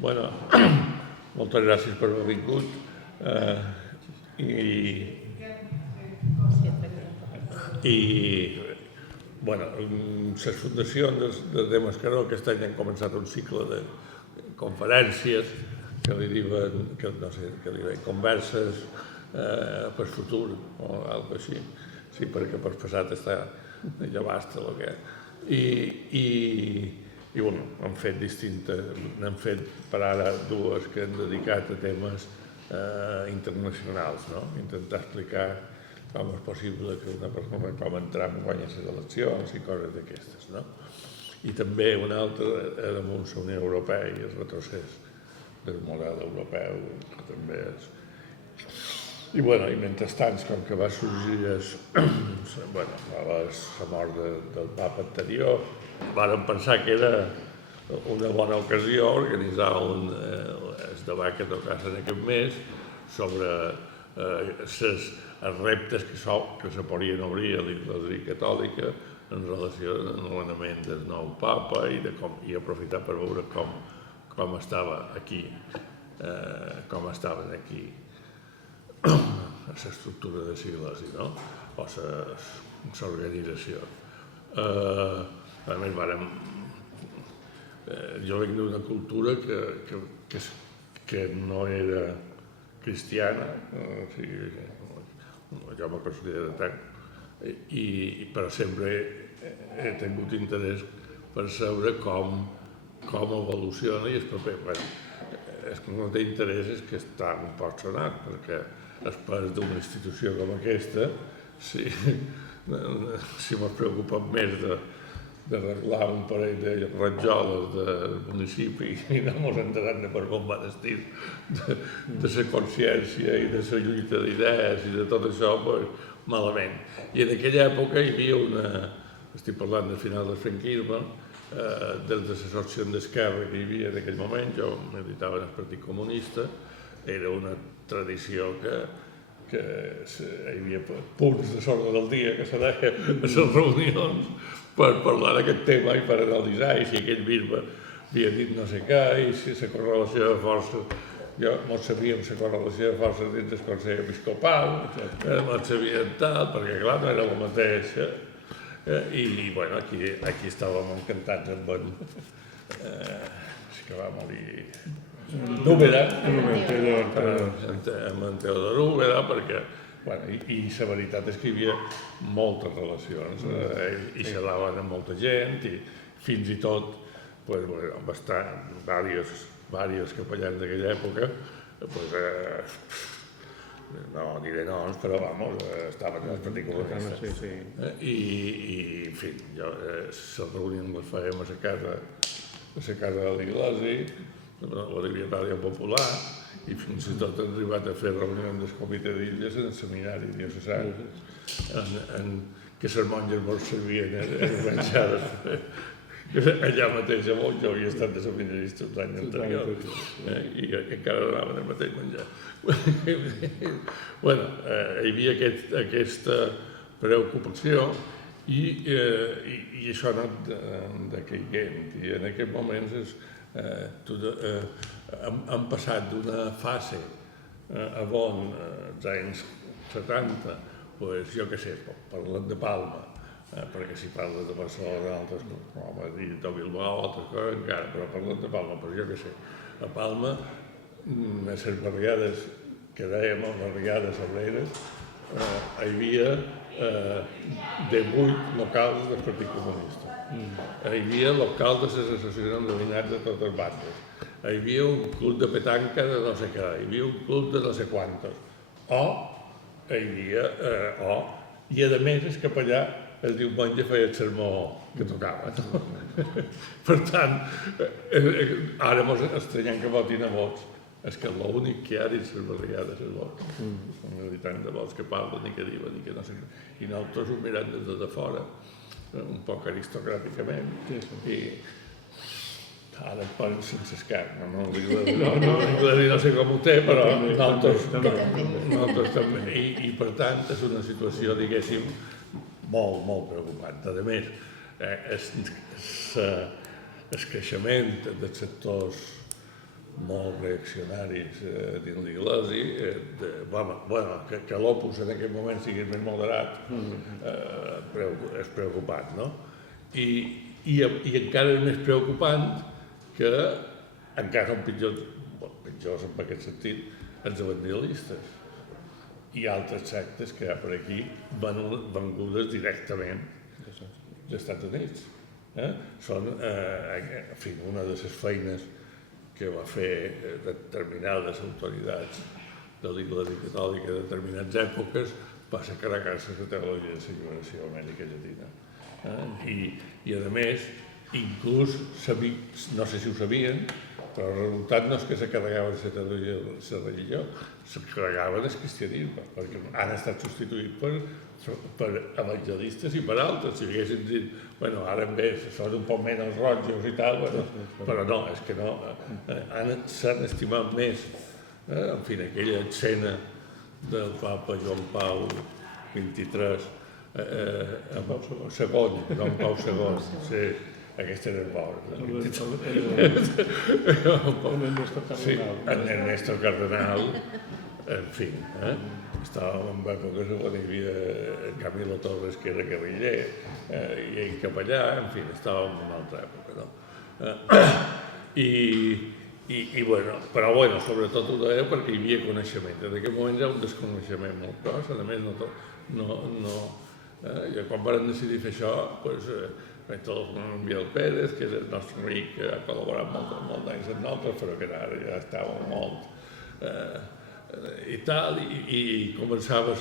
Bueno, moltes gràcies per haver vingut i bueno, les fundacions de Mascaró aquest any han començat un cicle de conferències que li diuen, converses per futur o alguna cosa així. Sí, perquè per passat està ja basta el que i bueno, han fet distintes, n'han fet per ara dues que han dedicat a temes internacionals, no? Intentar explicar com és possible que una persona com en Trump guanyi les eleccions i coses d'aquestes, no? I també una altra era amb la Unió Europea i el retrocés del model europeu, que també és... I mentrestant, com que va sorgir la mort del papa anterior, vàrem pensar que era una bona ocasió organitzar el debat que tocàs en aquest mes sobre els reptes que se podien obrir a l'Església Catòlica en relació amb l'anomenament del nou papa i aprofitar per veure com estava aquí, com estaven aquí l'estructura de l'església, no? O l'organització. A més, jo venc d'una cultura que no era cristiana, jo me considero tant, però sempre he tingut interès per saber com evoluciona i el paper. El que no té interès és que està un poc sonat, perquè després d'una institució com aquesta, si m'ha preocupat més d'arreglar un parell de rajoles del municipi i no mos entenem per on va destí de la consciència i de la lluita d'idees i de tot això, malament. I en aquella època hi havia estic parlant del final del franquisme, des de les opcions d'esquerra que hi havia en aquell moment, jo militava en el Partit Comunista, era una tradició que hi havia punts de l'ordre del dia que se deia a les reunions per parlar d'aquest tema i per analitzar i si aquell bisbe havia dit no sé què i si la correlació de forces, no sabíem la correlació de forces dins del Consell Episcopal, no sabíem tal, perquè clar, no era el mateix. I aquí estàvem encantats amb en que va morir d'Úbeda, amb en Teodor Úbeda, perquè i la veritat és que hi havia moltes relacions i xerraven amb molta gent i fins i tot va estar diversos capellans d'aquella època, no diré noms, però estaven en el Partit Comunista. I, en fi, les reunions les fèiem a la casa de l'Església, la Ràdio Popular, i fins i tot han arribat a fer reunions del Comitè d'Illes en el seminari diocesà, en què les monges mos servien menjades. Allà mateix a Mont, jo havia estat de seminarista uns anys anteriors i encara donaven el mateix menjar. Hi havia aquesta preocupació i això ha anat decaient i en aquests moments hem passat d'una fase on als anys 70, jo què sé, parlant de Palma, perquè si parles de Barcelona, altres com a dir de Bilbao, altres coses encara, però parlant de Palma, però jo què sé, a Palma, a les barriades que dèiem, les barriades obreres, hi havia 18 locals del Partit Comunista. Hi havia locals de les associacions de veïnats de totes bandes. Hi havia un club de petanca de no sé què, hi havia un club de no sé quantos. I a més el capellà el diumenge feia el sermó que tocava. Per tant, ara ens estranyem que votin a vots. És que l'únic que hi ha dins les barriades és vots. Són militants de vots que parlen i que diuen i que no sé què. I nosaltres ho mirem des de fora, un poc aristocràticament. I ara et posen sense esquerra. No sé com ho té, però nosaltres també. I per tant és una situació, diguéssim, molt, molt preocupant. A més, el creixement dels sectors molt reaccionaris dins l'Iglésia, que l'Opus en aquest moment sigui més moderat, és preocupant, no? I encara és més preocupant que encara són pitjors en aquest sentit, els evangelistes i altres sectes que hi ha per aquí vengudes directament dels Estats Units. Són, en fi, una de les feines que va fer determinades autoritats de l'Iglésia Catòlica en determinades èpoques va ser carregar-se la teologia de la Lliberació a Amèrica Llatina. I a més, inclús, no sé si ho sabien, però el resultat no és que se carregaven la teologia de la religió, se carregaven el cristianisme, perquè han estat substituïts per evangelistes i per altres. Si haguessin dit, bueno, ara en ve, són un poc menys rojos i tal, però no, és que no, s'han estimat més, en fi, aquella escena del papa Joan Pau XXIII, Joan Pau II, sí, aquesta era el pobre. Sí, en Ernesto Cardenal, en fi, estàvem en èpoques on hi havia Camilo Torres, que era guerriller, i ell capellà, en fi, estàvem en una altra època, no? Però sobretot ho deia perquè hi havia coneixement. En aquest moment hi ha un desconeixement molt gros, a més quan vam decidir fer això, vaig telefonar a en Biel Pérez, que és el nostre amic, que ha col·laborat molt d'anys amb nosaltres, però que ara ja estava molt i tal, i començava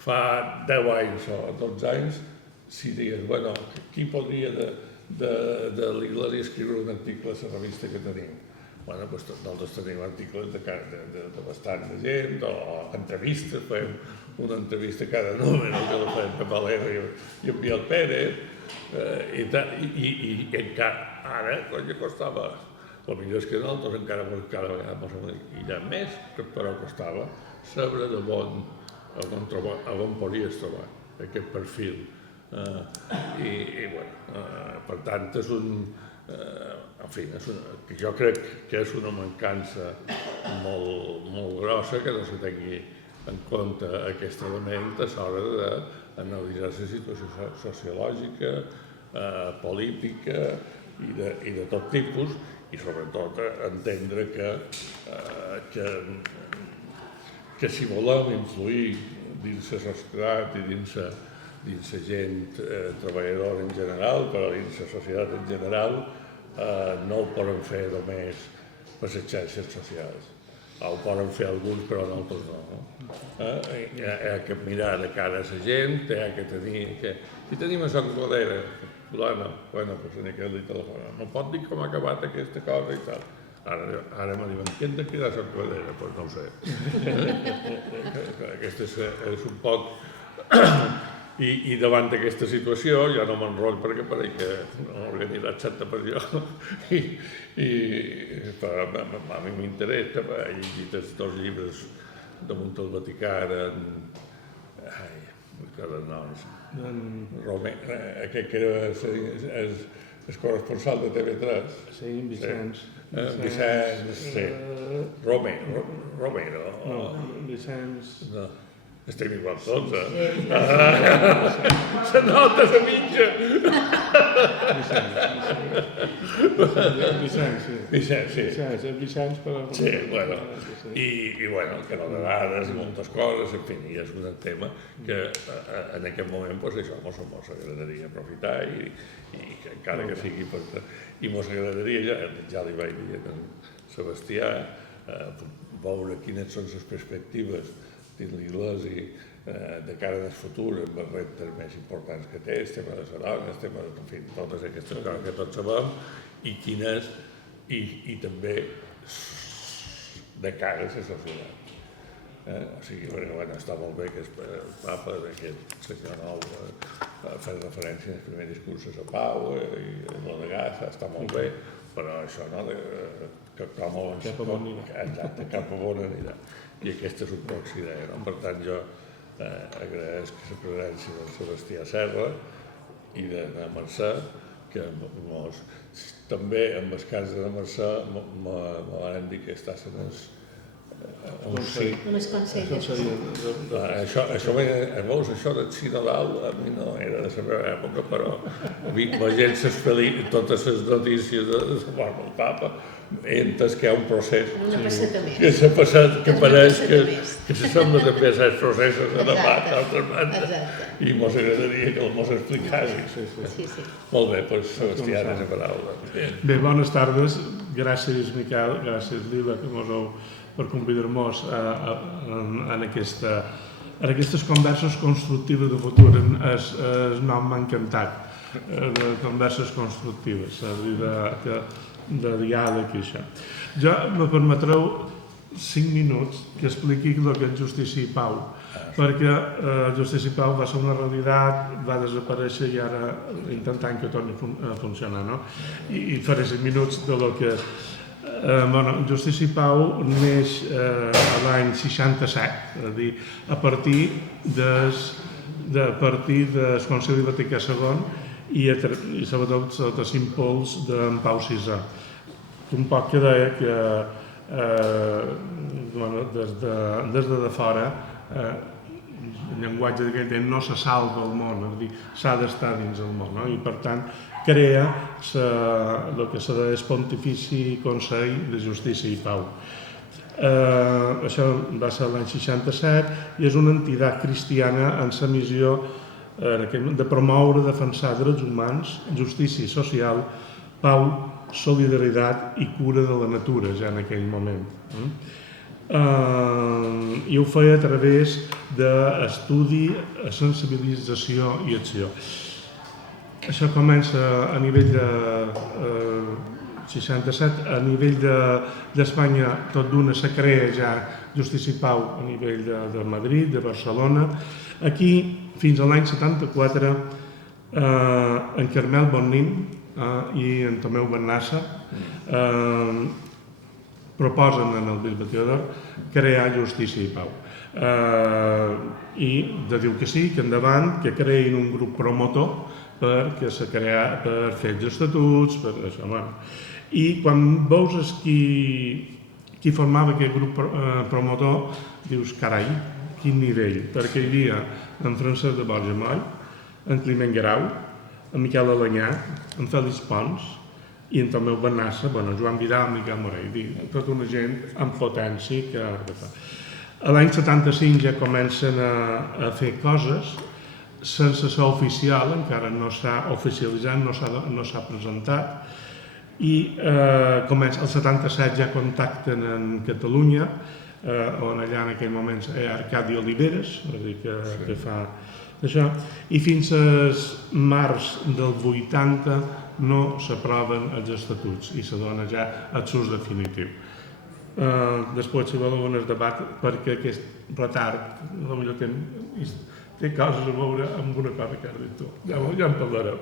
fa 10 anys o 12 anys, si digues, bueno, qui podria de l'Iglésia escriure un article a la revista que tenim? Bueno, doncs nosaltres tenim articles de bastant de gent, o entrevistes, fem una entrevista cada número, que la fem Pep Alegre i en Biel Pérez, i encara ara, quan ja costava, el millor és que nosaltres encara cada vegada ens aïllem més, però costava saber on podies trobar aquest perfil. Per tant, és que jo crec que és una mancança molt grossa que no se tingui en compte aquest element a l'hora d'analitzar la situació sociològica, política i de tot tipus, i sobretot entendre que si volem influir dins la societat i dins la gent treballadora en general, però dins la societat en general, no ho poden fer només per les xarxes socials. Ho poden fer alguns, però nosaltres no. Hi ha que mirar de cara a la gent, hi ha que tenir... Si tenim a Soc Bodera, fulana, bueno, doncs n'hi ha li telefona. No pot dir com ha acabat aquesta cosa i tal. Ara me diuen, qui hem de cridar a Soc Bodera? Doncs no ho sé. Aquest és un poc... I davant d'aquesta situació ja no m'enroll perquè pareix que no he organitzat certa pressió però a mi m'interessa, he llegit els 2 llibres damunt del Vaticà aquest que era el corresponsal de TV3. Sí, Vicenç. Sí. Romero. No, Vicenç... Estem igual tots, Se nota, se mitja. Vicenç, sí. Vicenç, però... Sí, bueno. I bueno, que no de vegades i moltes coses, en fi, i és un tema que en aquest moment, doncs això, mos agradaria aprofitar i encara que sigui per... I mos agradaria, ja li vaig dir a en Sebastià, veure quines són les perspectives dins l'Iglésia de cara al futur, amb els reptes més importants que té, el tema de la dona, el tema de, en fi, totes aquestes coses que tots sabem, i quines, i també de cara a la societat. O sigui, bueno, està molt bé que el papa, aquest senyor nou, fa referència als primers discursos a Pau i a de Gaza, està molt bé, però això no, que com exacte, cap a on anirà. I aquesta és un poc l'idea, no? Per tant, jo agraeixo la presència del Sebastià Serra i de Mercè, que també en el cas de la Mercè me van dir que estàs en el sí. Només consell. Això del sí Nadal a mi no era de la meva època, però la gent totes les notícies de la mort del Papa, he entès que hi ha un procés que pareix que s'assembla també a aquests processos de debat d'altres bandes i mos agradaria que mos explicassis. Sí. Molt bé, doncs Sebastià, és la paraula. Bé, bones tardes. Gràcies, Miquel, gràcies, Lila, per convidar-nos en aquestes converses constructives de futur. El nom m'ha encantat, de converses constructives, de diàleg i això. Jo me permetreu 5 minuts que expliqui el que és Justícia i Pau, perquè Justícia i Pau va ser una realitat, va desaparèixer i ara intentant que torni a funcionar, no? I faré 5 minuts de lo que és. Justícia i Pau neix l'any 67, és a dir, a partir del Concili Vaticà II i sobretot sota l'impuls d'en Pau VI. Un poc que deia que des de fora el llenguatge d'aquell temps no se salva el món, és a dir, s'ha d'estar dins el món, no? I per tant crea el que se deia el Pontifici Consell de Justícia i Pau. Això va ser l'any 67 i és una entitat cristiana en la missió de promoure, defensar drets humans, justícia social, pau, solidaritat i cura de la natura, ja en aquell moment. I ho feia a través d'estudi, sensibilització i acció. Això comença a nivell de 67, a nivell d'Espanya tot d'una se crea ja Justícia i Pau a nivell de Madrid, de Barcelona. Aquí, fins a l'any 74, en Carmel Bonin i en Tomeu Bennassa proposen en el bisbe Teodor crear Justícia i Pau. I de diu que sí, que endavant, que creïn un grup promotor per fer els estatuts, per això. I quan veus qui formava aquest grup promotor, dius, carai, quin nivell, perquè hi havia en Francesc de Borja Moll, en Climent Guerau, en Miquel Alanyà, en Fèlix Pons i en Tomeu Bennassa, Joan Vidal, Miquel Morell, tota una gent amb potència que fa. A l'any 75 ja comencen a fer coses sense ser oficial, encara no s'ha oficialitzat, no s'ha presentat, i el 77 ja contacten en Catalunya, on allà en aquell moment hi ha Arcadi Oliveres, que fa això, i fins al març del 80 no s'aproven els estatuts i se dona ja el sus definitiu. Després, si voleu, es debat perquè aquest retard potser té coses a veure amb una cosa que has dit tu. Ja en parlareu.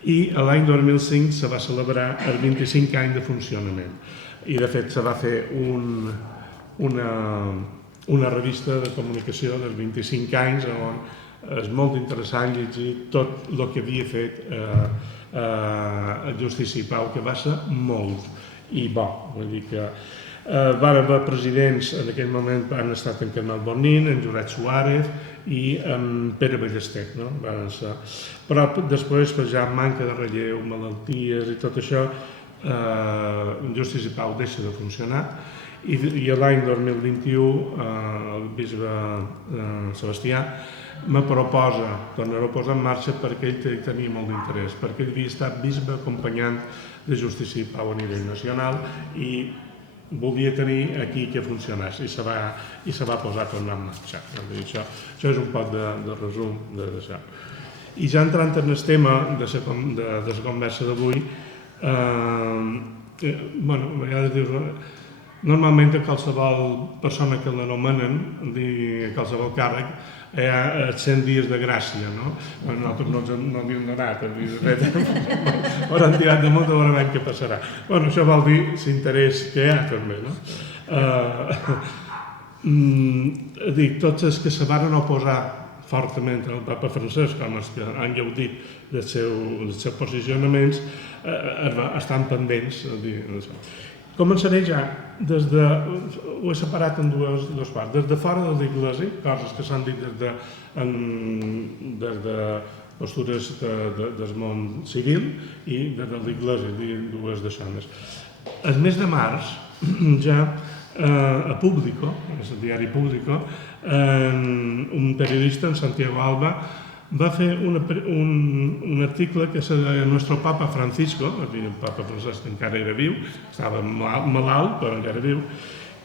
I l'any 2005 se va celebrar el 25 anys de funcionament. I de fet se va fer una revista de comunicació dels 25 anys on és molt interessant llegir tot el que havia fet Justícia i Pau, que va ser molt i bo. Vull dir que van haver presidents, en aquell moment han estat en Carmel Bonin, en Juret Suárez i en Pere Ballester, no? Però després, ja manca de relleu, malalties i tot això, Justícia i Pau deixa de funcionar i l'any 2021 el bisbe Sebastià me proposa tornar-ho a posar en marxa perquè ell tenia molt d'interès, perquè ell havia estat bisbe acompanyant de Justícia i Pau a nivell nacional i volia tenir aquí que funcionés i se va posar a tornar en marxa. Això és un poc de resum d'això. I ja entrant en el tema de la conversa d'avui, a vegades dius, normalment a qualsevol persona que l'anomenen, qualsevol càrrec, hi ha 100 dies de gràcia, no? Nosaltres no n'hi hem donat, però han tirat de molt a veure què passarà. Això vol dir l'interès que hi ha també, no? Tots els que se van oposar fortament el papa Francesc, com els que han gaudit dels seus posicionaments, estan pendents d'això. Començaré ja des de... ho he separat en dues parts. Des de fora de l'Església, coses que s'han dit des de postures del món civil i des de l'Església, dues deixanes. El mes de març, ja a Público, és el diari Público, un periodista, en Santiago Alba, va fer un article que és de Nuestro Papa Francisco, el papa Francesc encara era viu, estava malalt però encara viu,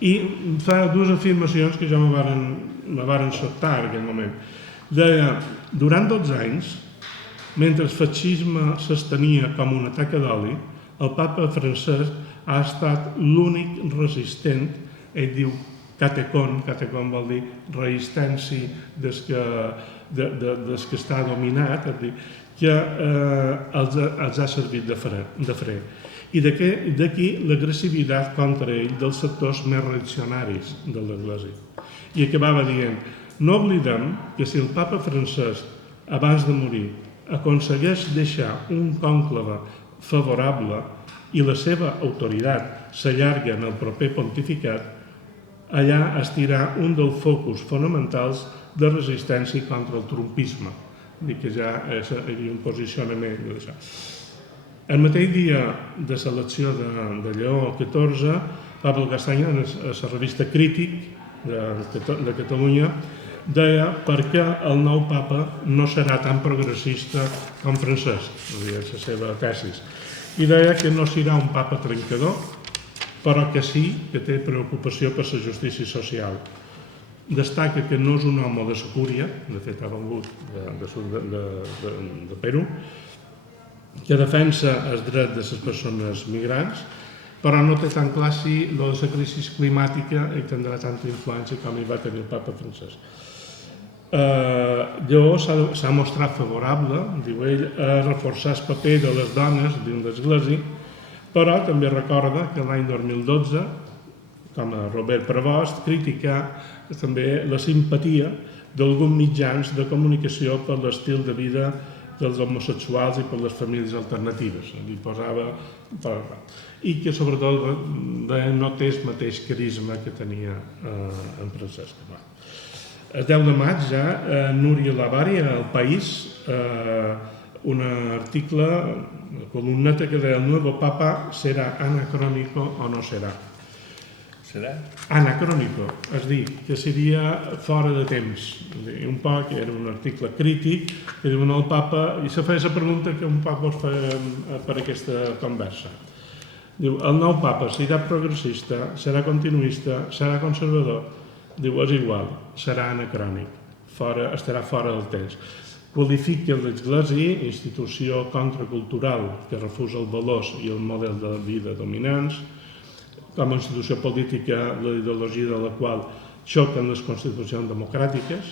i fa dues afirmacions que ja me varen sobtar en aquell moment. Deia, durant 12 anys, mentre el feixisme s'estenia com una taca d'oli, el papa Francesc ha estat l'únic resistent, ell diu catecon vol dir resistència des que està dominat, que els ha servit de fre. I d'aquí l'agressivitat contra ell dels sectors més reaccionaris de l'Església. I acabava dient, no oblidem que si el papa Francesc, abans de morir, aconsegueix deixar un cònclave favorable i la seva autoritat s'allarga en el proper pontificat, allà es tirà un dels focus fonamentals de resistència contra el trumpisme. Dic que ja hi havia un posicionament d'això. El mateix dia de l'elecció de Lleó XIV, Pablo Castanya, a la revista Crític de Catalunya, deia per què el nou papa no serà tan progressista com Francesc, és la seva tesis. I deia que no serà un papa trencador, però que sí que té preocupació per la justícia social. Destaca que no és un home de la cúria, de fet ha vengut de Perú, que defensa els drets de les persones migrants, però no té tan clar si la crisi climàtica hi tindrà tanta influència com hi va tenir el papa Francesc. Lleó s'ha mostrat favorable, diu ell, a reforçar el paper de les dones dins l'Església, però també recorda que l'any 2012, com a Robert Prevost, criticà també la simpatia d'alguns mitjans de comunicació per l'estil de vida dels homosexuals i per les famílies alternatives. Li posava... I que sobretot no té el mateix carisma que tenia en Francesc. El 10 de maig ja Núria Lavari a El País, un article, una columneta que deia el nuevo papa serà anacrónico o no serà. Serà? Anacrónico, és dir, que seria fora de temps. Un poc, era un article crític, que diuen el papa, i se feia la pregunta que un papa es feia per aquesta conversa. Diu, el nou papa serà progressista, serà continuista, serà conservador. Diu, és igual, serà anacrònic, estarà fora del temps. Qualifica l'Església, institució contracultural que refusa els valors i el model de vida dominants, com a institució política, la ideologia de la qual xoquen les constitucions democràtiques,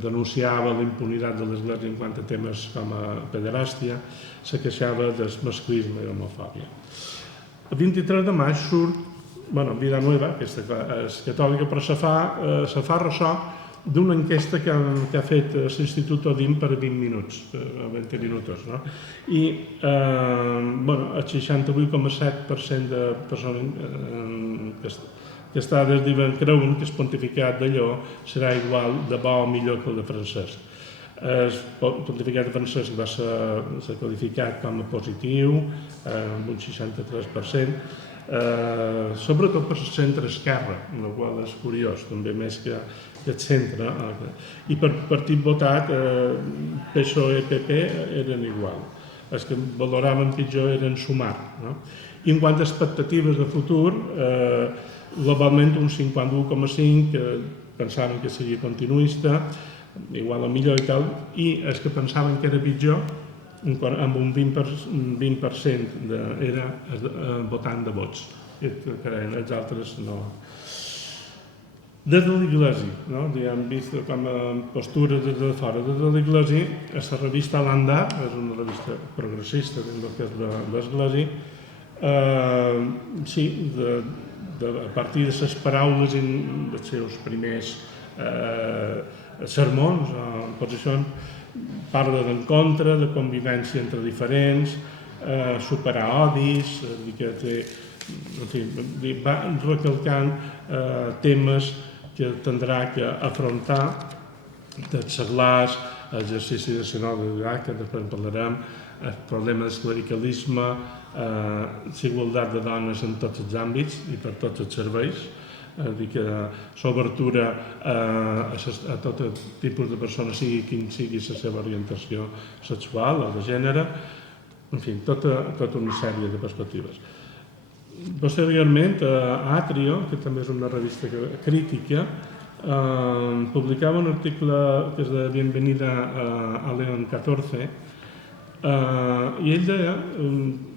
denunciava la impunitat de l'Església en quant a temes com a pederàstia, se queixava del masclisme i l'homofòbia. El 23 de maig surt Vida Nueva, que és catòlica, però se fa ressò d'una enquesta que ha fet l'Institut Odin per 20 minuts, 20 minuts, no? I el 68,7% de persones enquestades creuen que el pontificat de Lleó serà igual de bo o millor que el de Francesc. El pontificat de Francesc va ser qualificat com a positiu, amb un 63%, sobretot per centre-esquerra, el qual és curiós, també més que el centre. I per partit votat, PSOE i PP eren igual. Els que valoraven pitjor eren Sumar. I en quant a expectatives de futur, globalment un 51,5% que pensaven que seria continuista, igual o millor i tal, i els que pensaven que era pitjor, amb un 20% era votant de vots. Els altres no. Des de l'Església, hem vist com a postures des de fora. Des de l'Església, a la revista Landar, és una revista progressista dins del que és l'Església, sí, a partir de les paraules dels seus primers sermons, posicions, parla d'encontre, de convivència entre diferents, superar odis, va recalcant temes que tindrà que afrontar, dels seglars, l'exercici de sinoditat, que després en parlarem, el problema del clericalisme, la igualtat de dones en tots els àmbits i per tots els serveis, l'obertura a tot tipus de persones, sigui quin sigui la seva orientació sexual o de gènere, en fi, tota una sèrie de perspectives. Posteriorment, Atrio, que també és una revista crítica, publicava un article que és de Bienvenida a León XIV, i ell deia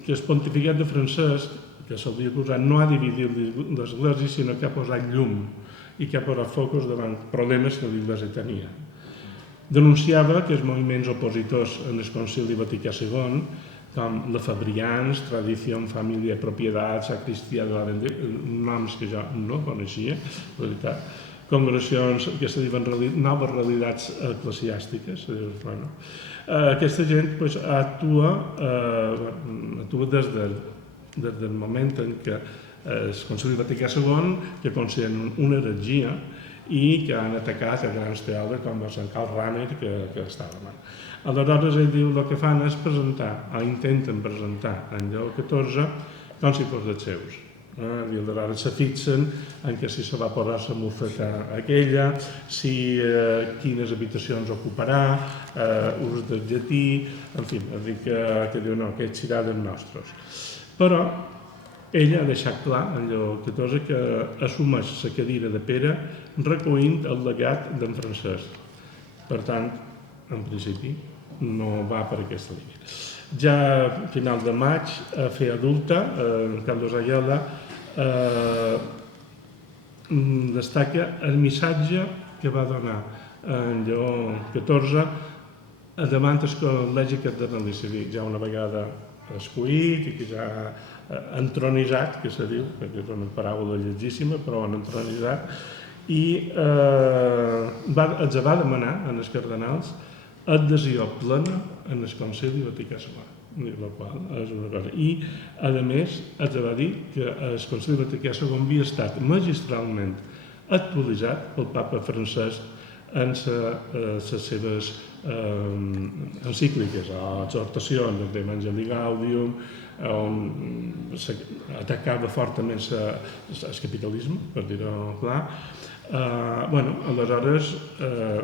que el pontificat de Francesc, que s'hauria posat, no ha dividit l'Església, sinó que ha posat llum i que ha posat focus davant problemes que l'Església tenia. Denunciava que els moviments opositors en el Concili Vaticà II, com la Fabrians, Tradició, Família, Propietat, Sacristia de la Vendetta, noms que jo no coneixia, la veritat, congregacions que se diuen noves realitats eclesiàstiques. Aquesta gent actua des del moment en què el Concili Vaticà II, que consideren una heretgia i que han atacat a grans teòlegs com Sant Karl Rahner, que estava mal. Aleshores, ell diu que el que fan és presentar, o intenten presentar en Lleó XIV com si fos dels seus. I aleshores se fixen en que si se va posar la mufeta aquella, quines habitacions ocuparà, ús del llatí, en fi, que diu no, que serà dels nostres. Però ell ha deixat clar, en Lleó XIV, que assumeix la cadira de Pere recollint el legat d'en Francesc. Per tant, en principi, no va per aquesta línia. Ja a final de maig, a Fe Adulta, Carlos Ayala destaca el missatge que va donar en Lleó XIV davant el col·legi cardenalici, ja una vegada escollit i que ja entronitzat, que se diu, perquè és una paraula llegíssima, però han entronitzat, i els va demanar als cardenals adhesió plena en el Concili Vaticà II, la qual és una cosa. I, a més, els va dir que el Concili Vaticà II havia estat magistralment actualitzat pel papa Francesc en les seves encícliques o exhortacions d'Evangelii Gaudium, on atacava fortament el capitalisme, per dir-ho clar. Aleshores,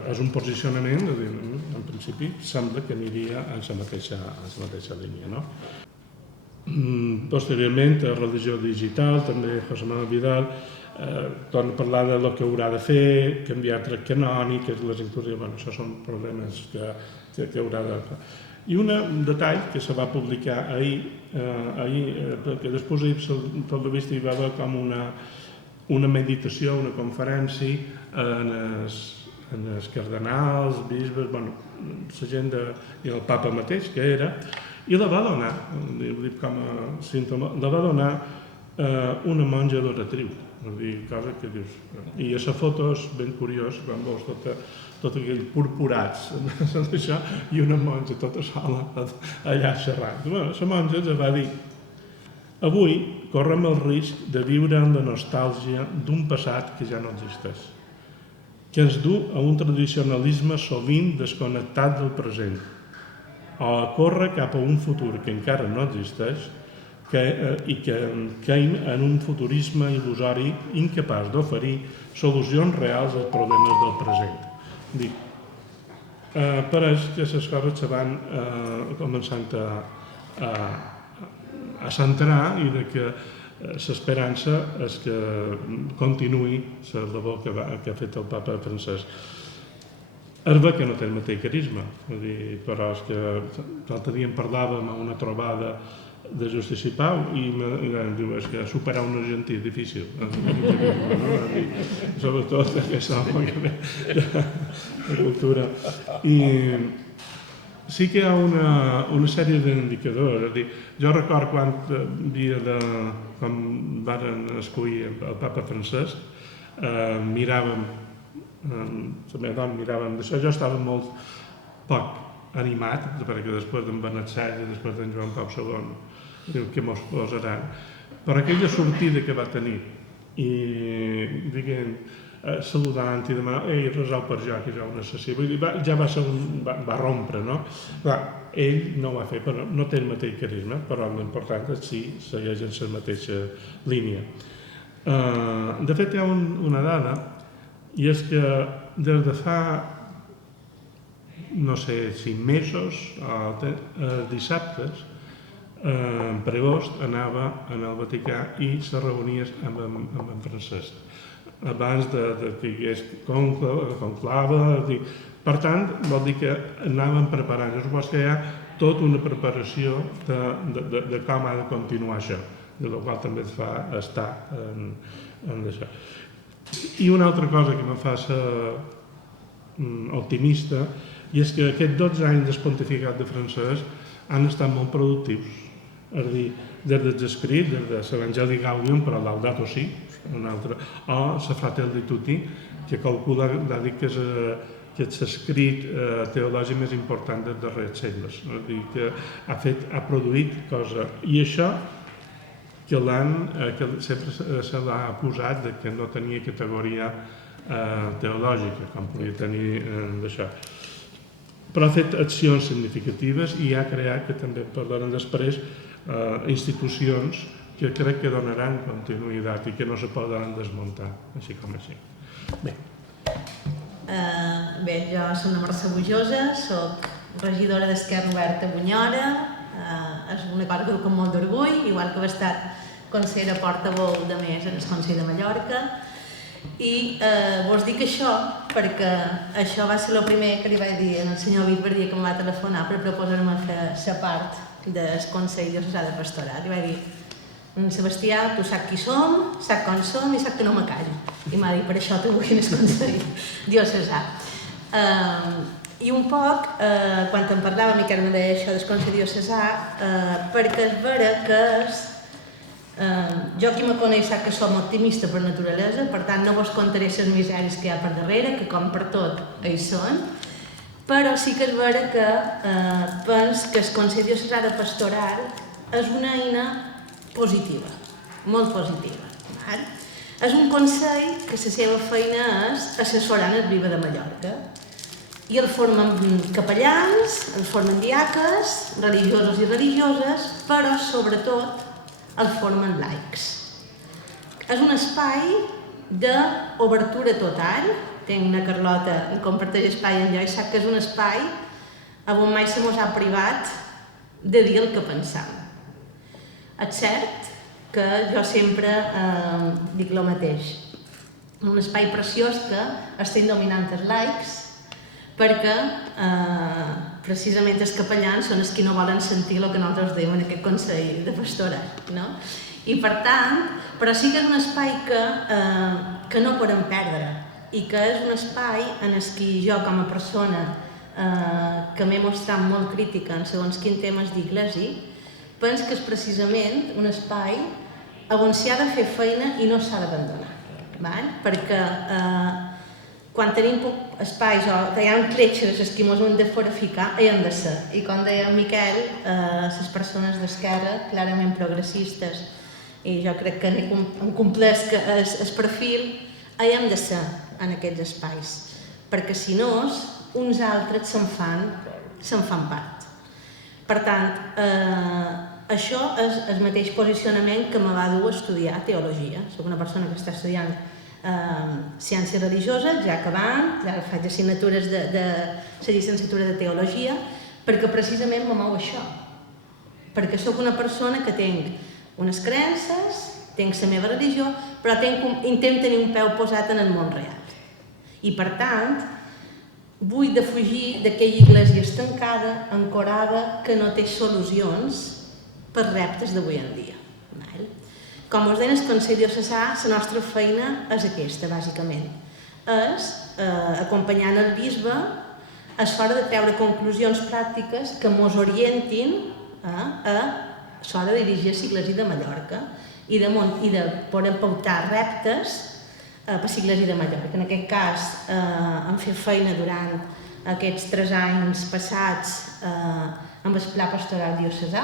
és un posicionament, en principi, sembla que aniria en la mateixa línia. Posteriorment, religió digital, també José Manuel Vidal torna a parlar del que haurà de fer, canviar el dret canònic, les inclusions, això són problemes que haurà de fer. I un detall que se va publicar ahir, perquè després tot el vist hi va haver com una meditació, una conferència en els cardenals, bisbes, la gent i el papa mateix, que era, i la va donar, com a símptoma, la va donar una monja d'oratriu, cosa que dius... I a la foto és ben curiós, quan veus tot aquell purpurats, i una monja tota sola allà xerrant. La monja ens va dir: avui correm el risc de viure en la nostàlgia d'un passat que ja no existeix, que ens du a un tradicionalisme sovint desconnectat del present, o a córrer cap a un futur que encara no existeix i que caim en un futurisme il·lusori incapaç d'oferir solucions reals als problemes del present. Pareix que les coses se van començant a centrar i que l'esperança és que continuï la labor que ha fet el papa Francesc. És bé que no té el mateix carisma, però és que l'altre dia en parlàvem a una trobada de Justícia i Pau i em diu que superar un argentí és difícil, sobretot aquesta cultura. I sí que hi ha una sèrie d'indicadors. Jo recordo quan van escollir el papa Francesc, miràvem La meva dona miràvem d'això, jo estava molt poc animat, perquè després d'en Benet Sall i després d'en Joan Pau II, diu que mos posaran. Però aquella sortida que va tenir, i diguem, saludant i demanant, ei, resau per jo, que jo ho necessito. Vull dir, ja va ser va rompre, no? Clar, ell no ho va fer, però no té el mateix carisma, però l'important és si segueix en la mateixa línia. De fet, hi ha una dada, i és que des de fa, no sé, 5 mesos, dissabtes, en Prevost anava al Vaticà i se reunia amb en Francesc abans que hi hagués conclave. Per tant, vol dir que anàvem preparant. Jo suposo que hi ha tota una preparació de com ha de continuar això, de la qual també et fa estar en això. I una altra cosa que me fa ser optimista, i és que aquests 12 anys del pontificat de Francesc han estat molt productius. És a dir, des dels escrits, des de l'Evangeli Gaudium, però Laudato Si, una altra, o la Fratelli Tutti, que calcula que és l'escrit teològic més important dels darrers segles. És a dir, que ha produït cosa. I això que sempre se l'ha acusat de que no tenia categoria teològica, com podia tenir d'això. Però ha fet accions significatives i ha creat, que també parlarem després, institucions que crec que donaran continuïtat i que no se poden desmuntar, així com així. Bé. Jo soc la Mercè Bujosa, soc regidora d'Esquerra Oberta a Bunyora, és una cosa que duc amb molt d'orgull, igual que he estat consellera portaveu de més en el Consell de Mallorca. I vos dic això perquè això va ser el primer que li vaig dir al senyor Vic Verdier, que em va telefonar per proposar-me fer la part del Consell Diocesà de Pastoral. Li vaig dir, Sebastià, tu saps qui som, saps com som i saps que no me callo. I m'ha dit, per això t'ho vull en el Consell Diocesà. I un poc, quan em parlava, Miquel me deia això del Consell Diocesà, perquè és vera que és... Jo qui me coneix sap que som optimista per naturalesa, per tant no vos contaré les misèries que hi ha per darrere, que com per tot hi són, però sí que és vera que penso que el Consell Diocesà de Pastoral és una eina positiva, molt positiva. És un consell que la seva feina és assessorar el Bisbe de Mallorca i el formen capellans, el formen diaques, religiosos i religioses, però sobretot el formen laics. És un espai d'obertura total. Tinc una Carlota que comparteix espai amb jo i sap que és un espai on mai se mos ha privat de dir el que pensam. És cert que jo sempre dic el mateix. Un espai preciós que estem dominant els laics perquè precisament els capellans són els que no volen sentir el que nosaltres diem en aquest Consell de Pastoral, no? I per tant, però sí que és un espai que no podem perdre i que és un espai en el que jo com a persona que m'he mostrat molt crítica en segons quins temes d'Iglesi, penso que és precisament un espai on s'hi ha de fer feina i no s'ha d'abandonar, perquè quan tenim espais o hi ha cletxes que mos hem de foraficar, hi hem de ser. I com deia Miquel, les persones d'esquerra, clarament progressistes, i jo crec que hem complert el perfil, hi hem de ser en aquests espais, perquè si no, uns altres se'n fan part. Per tant, això és el mateix posicionament que me va dur a estudiar teologia. Soc una persona que està estudiant ciència religiosa, ja acabant, ja faig assignatures de la llicenciatura de teologia, perquè precisament me mou això. Perquè sóc una persona que tinc unes creences, tinc la meva religió, però intento tenir un peu posat en el món real. I per tant, vull defugir d'aquella església estancada, ancorada, que no té solucions per reptes d'avui en dia. Com us deia, el Consell Diocesà, la nostra feina és aquesta, bàsicament. És acompanyant el bisbe a l'hora de treure conclusions pràctiques que ens orientin a l'hora de dirigir l'Església de Mallorca i de poder pautar reptes per l'Església de Mallorca. En aquest cas, hem fet feina durant aquests 3 anys passats amb el Pla Pastoral Diocesà,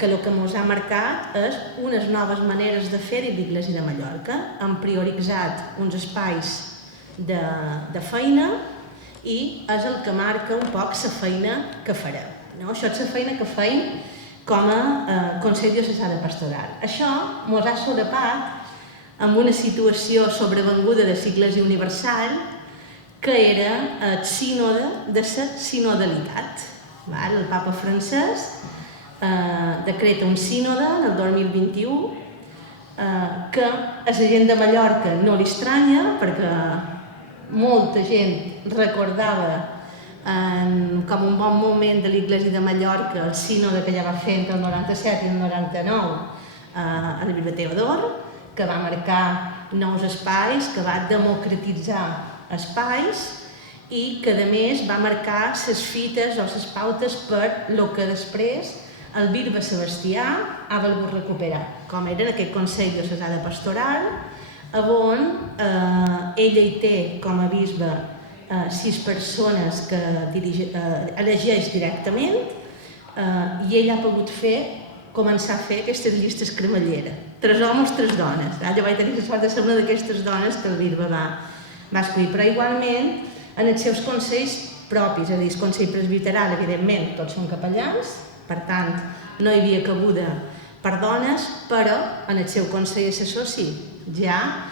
que el que ens ha marcat és unes noves maneres de fer de l'Església de Mallorca. Hem prioritzat uns espais de feina i és el que marca un poc la feina que farem. Això és la feina que feim com a Consell Diocesà de Pastoral. Això ens ha solepat amb una situació sobrevenguda de l'Església Universal, que era el sínode de la sinodalitat. El papa Francesc decreta un sínode en el 2021 que a la gent de Mallorca no li estranya, perquè molta gent recordava com un bon moment de l'Església de Mallorca el sínode que ja va fer entre el 97 i el 99 a la Bisbe Teodor, que va marcar nous espais, que va democratitzar espais i que a més va marcar les fites o les pautes per el que després el bisbe Sebastià ha volgut recuperar, com era en aquest Consell Diocesà de Pastoral, on ella hi té com a bisbe 6 persones que elegeix directament i ell ha pogut començar a fer aquestes llistes cremallera. 3 homes, 3 dones. Jo vaig tenir la sort de ser una d'aquestes dones que el bisbe va escollir, però igualment en els seus consells propis, és a dir, el Consell Presbiteral, evidentment, tots són capellans, per tant, no hi havia cabuda per dones, però en el seu Consell Assessor sí, ja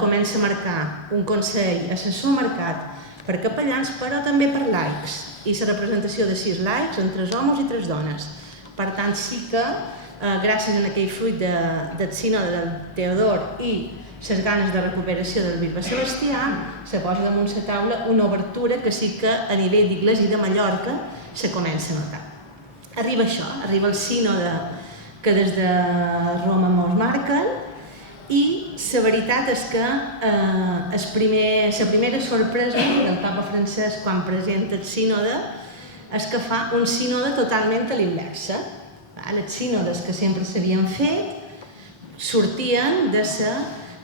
comença a marcar un Consell Assessor marcat per capellans, però també per laics, i la representació de 6 laics, en 3 homes i 3 dones. Per tant, sí que, gràcies a aquell fruit del sínode del Teodor i les ganes de recuperació del bisbe Sebastià, se posa damunt la taula una obertura que sí que a nivell d'Església de Mallorca se comença a notar. Arriba això, arriba el sínode que des de Roma ens marquen i la veritat és que la primera sorpresa del papa Francesc quan presenta el sínode és que fa un sínode totalment a l'inversa. Els sínodes que sempre s'havien fet sortien de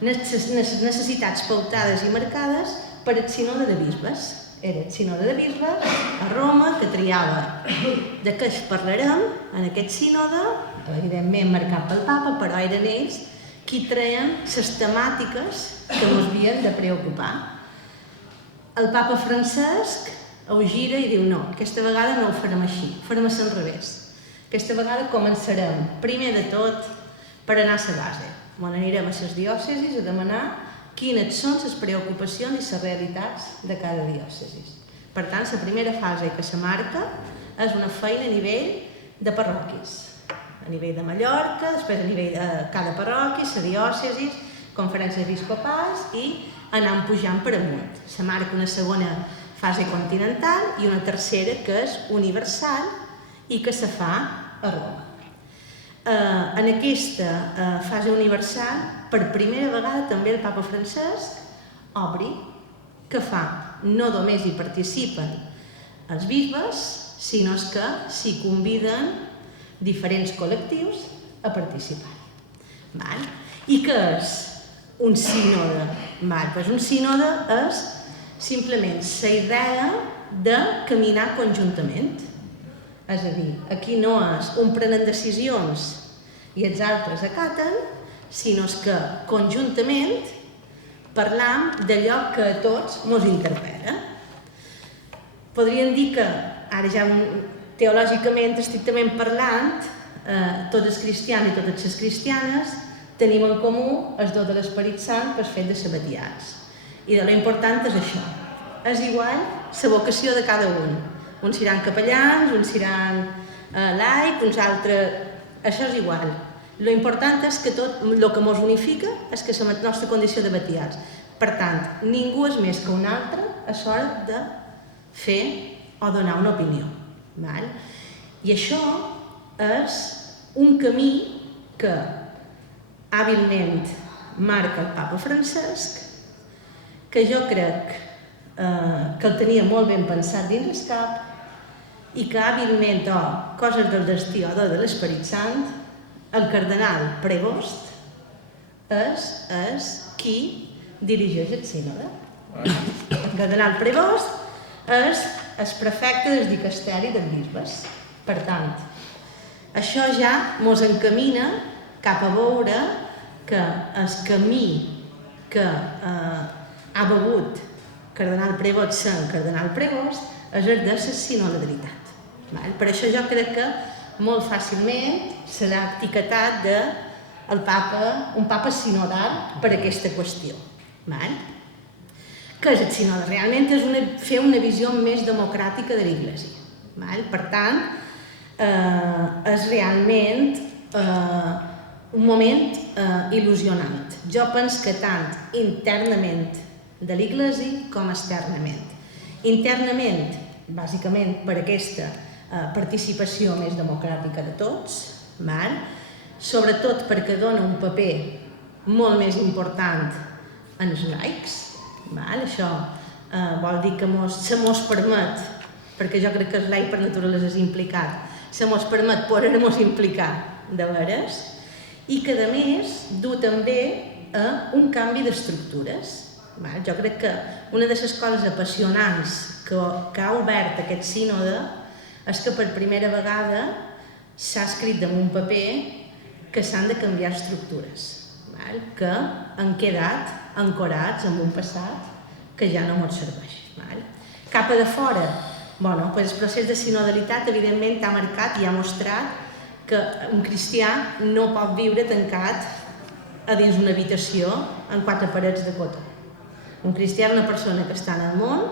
les necessitats pautades i marcades per el sínode de bisbes. Era el sínode de bisbes a Roma, que triava de què es parlarem en aquest sínode, evidentment marcat pel papa, però eren ells qui treien les temàtiques que ens havien de preocupar. El papa Francesc ho gira i diu no, aquesta vegada no ho farem així, ho farem a l'enrevés. Aquesta vegada començarem, primer de tot, per anar a la base. Anirem a les diòcesis a demanar quines són les preocupacions i les realitats de cada diòcesi. Per tant, la primera fase que se marca és una feina a nivell de parròquies. A nivell de Mallorca, després a nivell de cada parròquia, la diòcesi, conferències episcopals i anant pujant per amunt. Se marca una segona fase continental i una tercera que és universal i que se fa a Roma. En aquesta fase universal, per primera vegada també el papa Francesc obri que fa, no només hi participen els bisbes, sinó que s'hi conviden diferents col·lectius a participar. I què és un sínode? Un sínode és simplement la idea de caminar conjuntament. És a dir, aquí no és un prenen decisions i els altres acaten, sinó que conjuntament parlam d'allò que a tots ens interpel·la. Podríem dir que, ara ja teològicament, estrictament parlant, tots els cristians i totes les cristianes tenim en comú el do de l'Esperit Sant per fet de sabatians. I de lo important és això. És igual la vocació de cada un. Uns seran capellans, uns seran laics, uns altres... Això és igual. Lo important és que tot el que ens unifica és que la nostra condició de batiats. Per tant, ningú és més que un altre a l'hora de fer o donar una opinió. I això és un camí que hàbilment marca el papa Francesc, que jo crec que el tenia molt ben pensat dins el cap i que hàbilment, coses del destí o de l'Esperit Sant, el cardenal Prevost és qui dirigeix el sínode. El cardenal Prevost és el prefecte del dicasteri dels bisbes. Per tant, això ja ens encamina cap a veure que el camí que ha begut cardenal Prevost sent cardenal Prevost és el de la sinodalitat. Per això jo crec que molt fàcilment serà etiquetat de un papa sinodal per aquesta qüestió. Què és el sínode? Realment és fer una visió més democràtica de l'Església. Per tant, és realment un moment il·lusionant. Jo penso que tant internament de l'Església com externament. Internament, bàsicament per aquesta participació més democràtica de tots, sobretot perquè dona un paper molt més important en els laics. Això vol dir que se mos permet, perquè jo crec que el laic per naturalesa és implicat, se mos permet poder-nos implicar de veres i que a més du també a un canvi d'estructures. Jo crec que una de les coses apassionants que ha obert aquest sínode és que per primera vegada s'ha escrit damunt paper que s'han de canviar estructures, que han quedat ancorats en un passat que ja no ens serveix. Cap a de fora, el procés de sinodalitat evidentment ha marcat i ha mostrat que un cristià no pot viure tancat a dins una habitació amb 4 parets de cotó. Un cristià és una persona que està en el món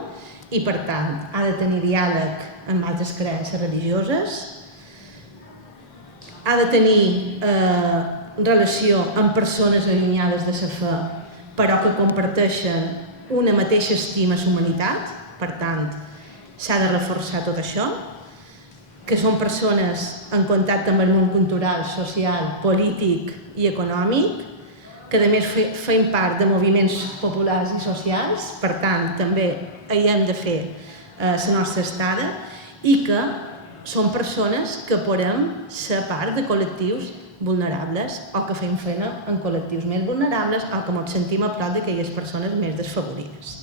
i, per tant, ha de tenir diàleg amb altres creences religioses, ha de tenir relació amb persones allunyades de la fe, però que comparteixen una mateixa estima a la humanitat, per tant, s'ha de reforçar tot això, que són persones en contacte amb el món cultural, social, polític i econòmic, que a més feien part de moviments populars i socials, per tant, també hi hem de fer la nostra estada, i que són persones que podem ser part de col·lectius vulnerables o que fem feina en col·lectius més vulnerables o que ens sentim a prop d'aquelles persones més desfavorides.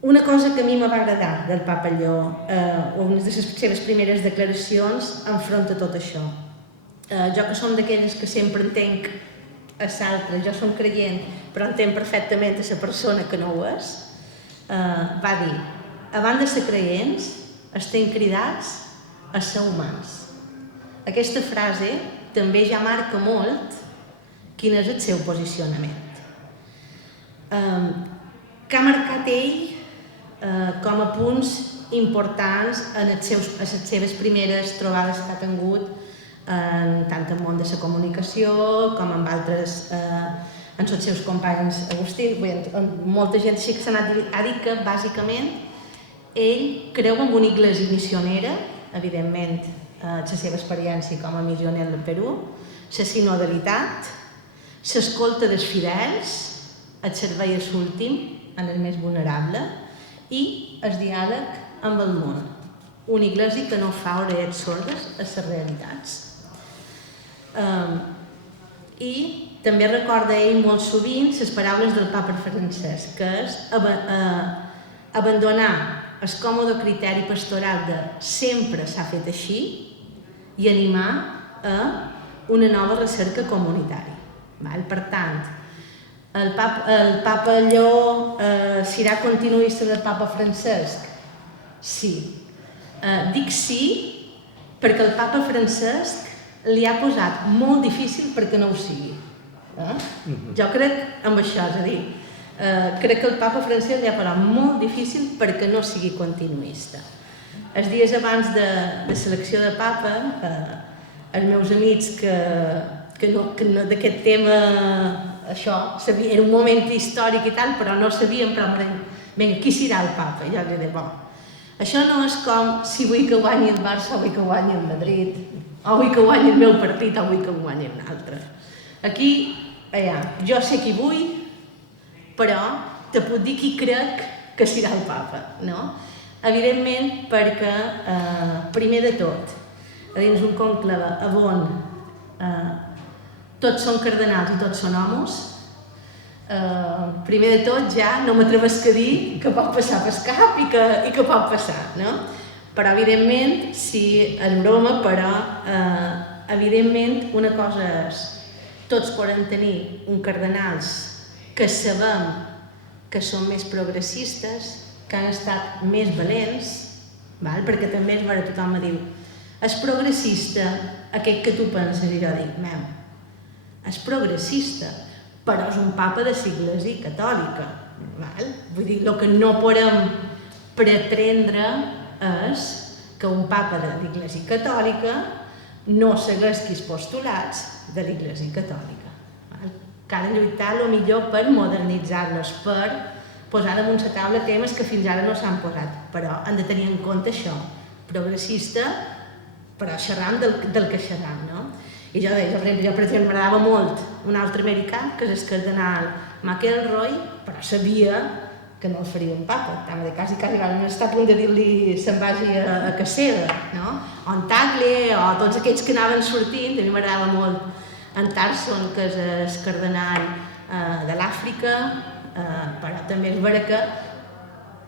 Una cosa que a mi me va agradar del papa Lleó, una de les seves primeres declaracions enfront a tot això. Jo que som d'aquelles que sempre entenc a l'altre, jo som creient, però entenc perfectament a la persona que no ho és, va dir: abans de ser creients, estem cridats a ser humans. Aquesta frase també ja marca molt quin és el seu posicionament. Que ha marcat ell com a punts importants en les seves primeres trobades que ha tingut tant en el món de la comunicació com amb altres, en els seus companys Agustí. Molta gent sí que ha dit que bàsicament ell creu en una església missionera, evidentment la seva experiència com a missioner al Perú, la sinodalitat, l'escolta dels fidels, el servei a l'últim, en el més vulnerable, i el diàleg amb el món. Una església que no fa orelles sordes a les realitats. I també recorda ell molt sovint les paraules del papa Francesc, que és abandonar el còmode criteri pastoral de sempre s'ha fet així i animar a una nova recerca comunitària. Per tant, el papa Lleó serà continuista del papa Francesc? Sí. Dic sí perquè el papa Francesc li ha posat molt difícil perquè no ho sigui. Jo crec amb això, és a dir, crec que el papa Francesc li ha posat molt difícil perquè no sigui continuista. Els dies abans de l'elecció de papa, els meus amics que d'aquest tema, això, era un moment històric i tal, però no sabíem, però qui serà el papa? I jo li deia, això no és com si vull que guanyi el Barça o vull que guanyi el Madrid, o vull que guanyi el meu partit o vull que guanyi un altre. Aquí, jo sé qui vull, però te puc dir qui crec que serà el papa, no? Evidentment perquè, primer de tot, a dins un conclave on tots són cardenals i tots són homes, primer de tot ja no m'atrevesc a dir que pot passar pel cap i que pot passar, no? Però evidentment, sí, en broma, però evidentment una cosa és tots podem tenir un cardenals que sabem que són més progressistes, que han estat més valents, val? Perquè també és vera, tothom me diu és progressista aquest que tu penses, i jo dic, és progressista, però és un papa de l'església catòlica, val? Vull dir, el que no podem pretendre és que un papa de l'església catòlica no segueix els postulats de l'església catòlica. Cal lluitar el millor per modernitzar-los, per posar damunt la taula temes que fins ara no s'han posat, però han de tenir en compte això, progressista, però xerram del que xerram, no? I jo deia, per exemple, m'agradava molt un altre americà, que és el cardenal McElroy, però sabia que no el faria un papa, quasi vam estar a punt de dir-li se'n vagi a Caseda, no? O en Tagle, o tots aquells que anaven sortint, a mi m'agradava molt en Tarson, que és el cardenal de l'Àfrica, però també és vera que,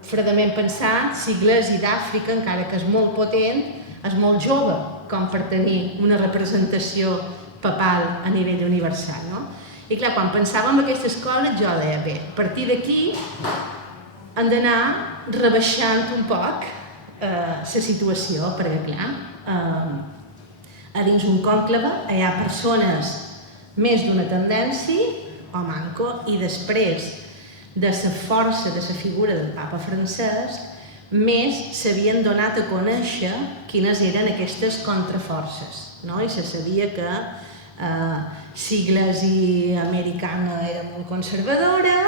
fredament pensat, l'església d'Àfrica, encara que és molt potent, és molt jove com per tenir una representació papal a nivell universal, no? I clar, quan pensàvem en aquestes coses, jo deia, bé, a partir d'aquí hem d'anar rebaixant un poc la situació, perquè clar, a dins un cònclave hi ha persones més d'una tendència o manco, i després de la força de la figura del papa Francesc, més s'havien donat a conèixer quines eren aquestes contraforces, no? I se sabia que l'església americana era molt conservadora,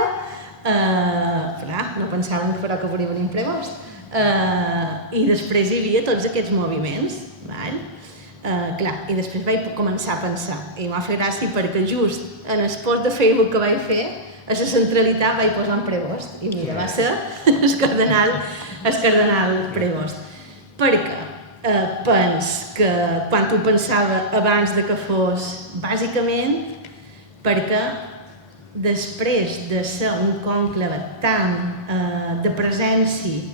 no pensàvem però que volia venir un prebost, i després hi havia tots aquests moviments, i després vaig començar a pensar, i m'ha fet gràcia perquè just en el post de Facebook que vaig fer, a la centralitat vaig posar un prebost, i mira, va ser el cardenal Prevost, perquè pens que quan ho pensava abans de que fos, bàsicament perquè després de ser un cònclave tan de presència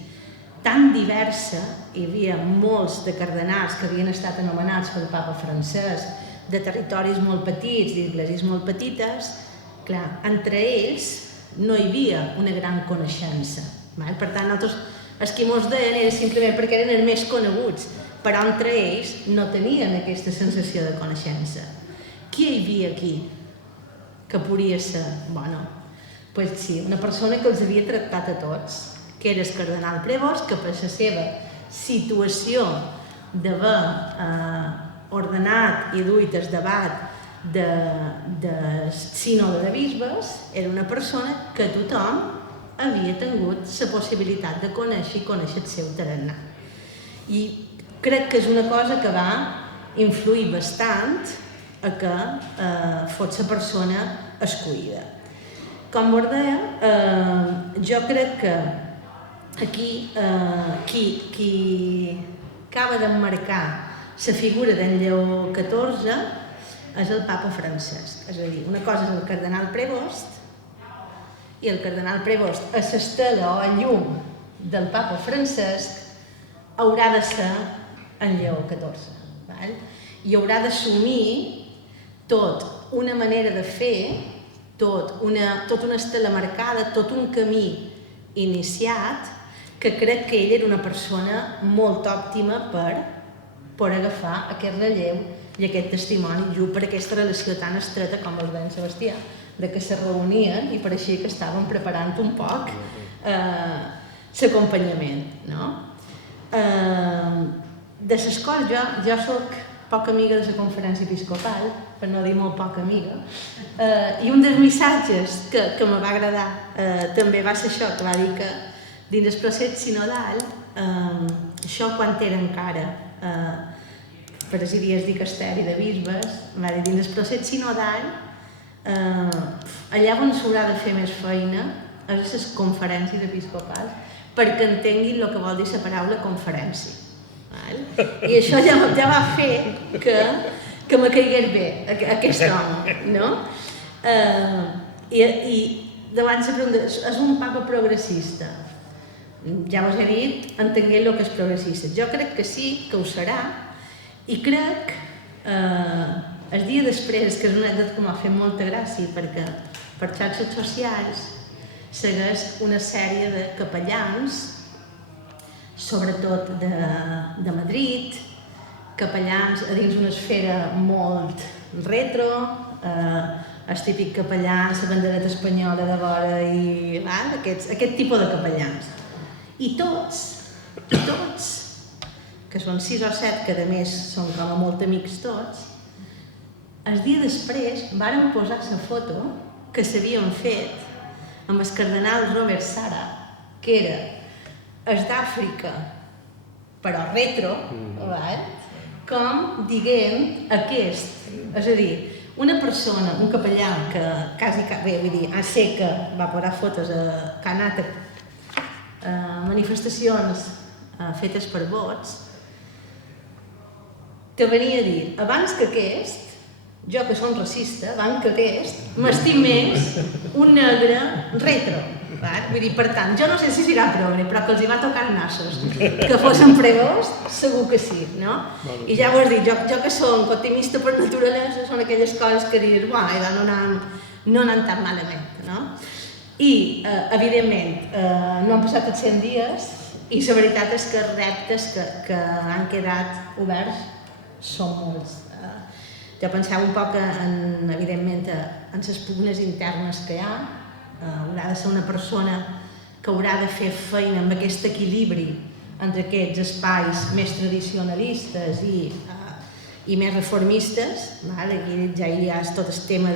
tan diversa, hi havia molts de cardenals que havien estat anomenats pel papa Francesc, de territoris molt petits, d'esglésies molt petites, clar, entre ells no hi havia una gran coneixença. Per tant, nosaltres, els que mos deien era simplement perquè eren els més coneguts, però entre ells no tenien aquesta sensació de coneixença. Qui hi havia aquí que podia ser? Bueno, doncs sí, una persona que els havia tractat a tots, que era el cardenal Prevost, que per la seva situació d'haver ordenat i duit el debat de sínode de bisbes, era una persona que tothom havia tingut la possibilitat de conèixer i conèixer el seu tarannà. I crec que és una cosa que va influir bastant a que fos la persona escollida. Com vos deia, jo crec que aquí qui acaba d'emmarcar la figura d'en Lleó XIV és el papa Francesc. És a dir, una cosa és el cardenal Prevost, i el cardenal Prevost a l'estela o a llum del papa Francesc haurà de ser en Lleó XIV. I haurà d'assumir tot una manera de fer, tot una estela marcada, tot un camí iniciat, que crec que ell era una persona molt òptima per agafar aquest relleu i aquest testimoni just per aquesta relació tan estreta com el d'en Sebastià, de que se reunien i pareixia que estaven preparant un poc l'acompanyament. De les coses, jo soc poca amiga de la conferència episcopal, per no dir molt poca amiga, i un dels missatges que me va agradar també va ser això, que va dir que dins el procés sinodal, això quan era encara presidia el dicasteri de bisbes, va dir dins el procés sinodal, allà on s'haurà de fer més feina és a les conferències episcopals perquè entenguin el que vol dir la paraula conferència. I això ja va fer que que me caigués bé, aquest home, no? I davant la pregunta, és un papa progressista? Ja us he dit, entengué el que és progressista. Jo crec que sí, que ho serà, i crec, el dia després, que és una anècdota que m'ha fet molta gràcia, perquè per xarxes socials segueix una sèrie de capellans, sobretot de Madrid, capellans a dins una esfera molt retro, els típics capellans, la bandereta espanyola de vora i aquest tipus de capellans. I tots, que són 6 o 7, que a més són com a molt amics tots, el dia després varen posar la foto que s'havien fet amb el cardenal Robert Sara, que era el d'Àfrica, però retro, com diguem aquest. És a dir, una persona, un capellà que quasi, vull dir, sé que va posar fotos que ha anat a manifestacions fetes per vots, te venia a dir, abans que aquest, jo que som racista, abans que aquest, m'estim més un negre retro. Vull dir, per tant, jo no sé si serà progre, però que els hi va tocar nassos. Que fossin pregós, segur que sí, no? I ja ho has dit, jo que som optimista per naturalesa, són aquelles coses que dius, no han tan malament, no? I, evidentment, no han passat els 100 dies i la veritat és que els reptes que han quedat oberts són molts. Jo pensava un poc, evidentment, en les pugnes internes que hi ha. Haurà de ser una persona que haurà de fer feina amb aquest equilibri entre aquests espais més tradicionalistes i més reformistes. Aquí ja hi ha tot el tema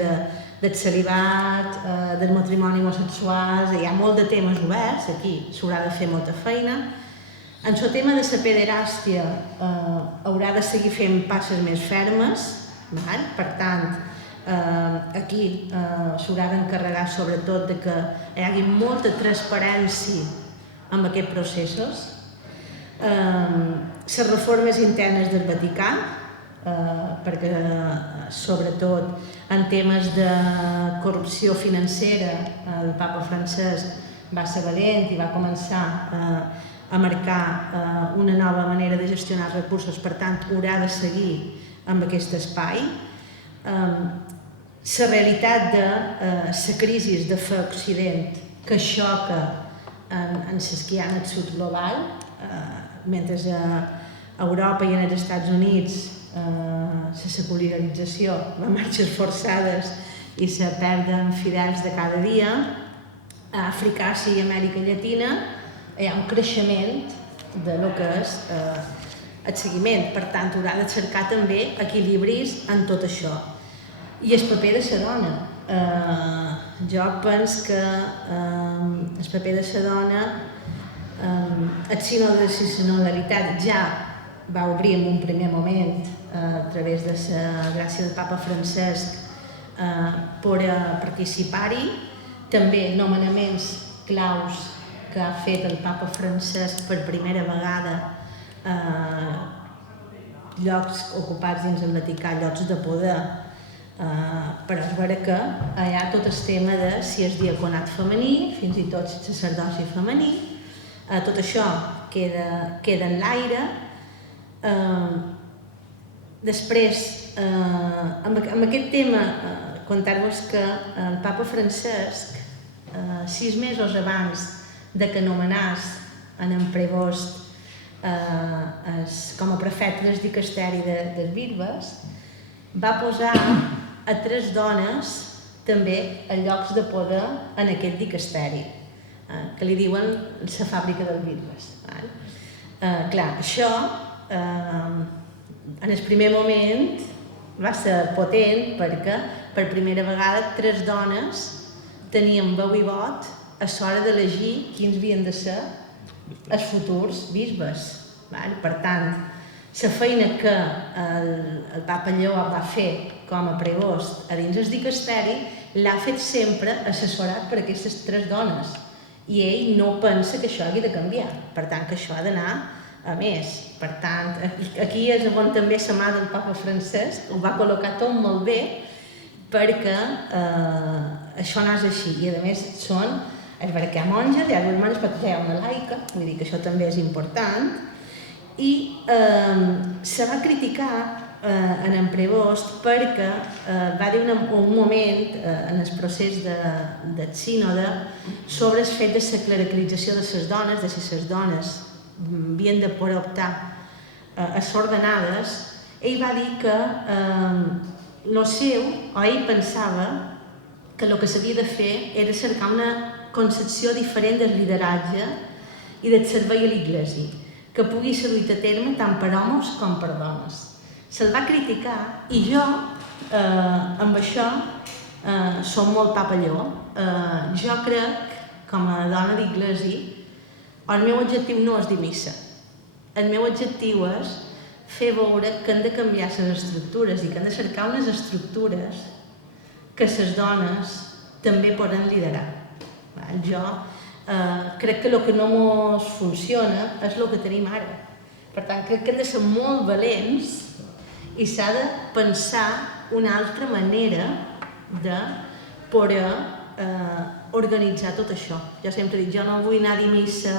del celibat, del matrimoni homosexual, hi ha molt de temes oberts, aquí s'haurà de fer molta feina. En el tema de la pederàstia haurà de seguir fent passes més fermes, per tant, aquí s'haurà d'encarregar sobretot de que hi hagi molta transparència en aquests processos. Les reformes internes del Vaticà, perquè sobretot en temes de corrupció financera el papa Francesc va ser valent i va començar a marcar una nova manera de gestionar els recursos, per tant haurà de seguir amb aquest espai. La realitat de la crisi de fe a Occident que xoca en les que hi ha en el sud global, mentre a Europa i als Estats Units la secularització, les marxes forçades i la pèrdua de fidels de cada dia, a Àfrica, Àsia i Amèrica Llatina hi ha un creixement de lo que és el seguiment. Per tant, haurà de cercar també equilibris en tot això. I el paper de la dona. Jo penso que el paper de la dona, el sínode de la sinodalitat ja va obrir en un primer moment a través de la gràcia del papa Francesc per participar-hi. També nomenaments claus que ha fet el papa Francesc per primera vegada, llocs ocupats dins el Vaticà, llocs de poder, però és vera que hi ha tot el tema de si és diaconat femení, fins i tot sacerdoci femení, tot això queda en l'aire. Després, amb aquest tema, contar-vos que el papa Francesc, 6 mesos abans de que nomenàs en Prevost com a prefecte del dicasteri de bisbes, va posar a 3 dones també a llocs de poder en aquest dicasteri, que li diuen la fàbrica dels bisbes. Clar, això en el primer moment va ser potent perquè per primera vegada 3 dones tenien veu i vot a l'hora d'elegir quins havien de ser els futurs bisbes. Per tant, la feina que el papa Lleó va fer com a pregost a dins el dicasteri l'ha fet sempre assessorat per aquestes 3 dones i ell no pensa que això hagi de canviar, per tant que això ha d'anar a més. Per tant, aquí és on també la mà del papa Francesc ho va col·locar tot molt bé perquè això no és així. I a més és vera que hi ha monges, hi ha germanes, però hi ha una laica, vull dir que això també és important. I se va criticar en Prevost perquè va dir un moment en el procés del sínode sobre el fet de la clericalització de les dones, de si les dones havien de poder optar a ser ordenades. Ell va dir que ell pensava que el que s'havia de fer era cercar una concepció diferent del lideratge i del servei a l'Església, que pugui ser duit a terme tant per homes com per dones. Se'l va criticar i jo, amb això, som molt papalló. Jo crec, com a dona d'Església, el meu objectiu no és dir missa. El meu objectiu és fer veure que hem de canviar les estructures i que hem de cercar unes estructures que les dones també poden liderar. Jo crec que el que no ens funciona és el que tenim ara. Per tant, crec que hem de ser molt valents i s'ha de pensar una altra manera de poder organitzar tot això. Jo sempre dic, jo no vull anar a dir missa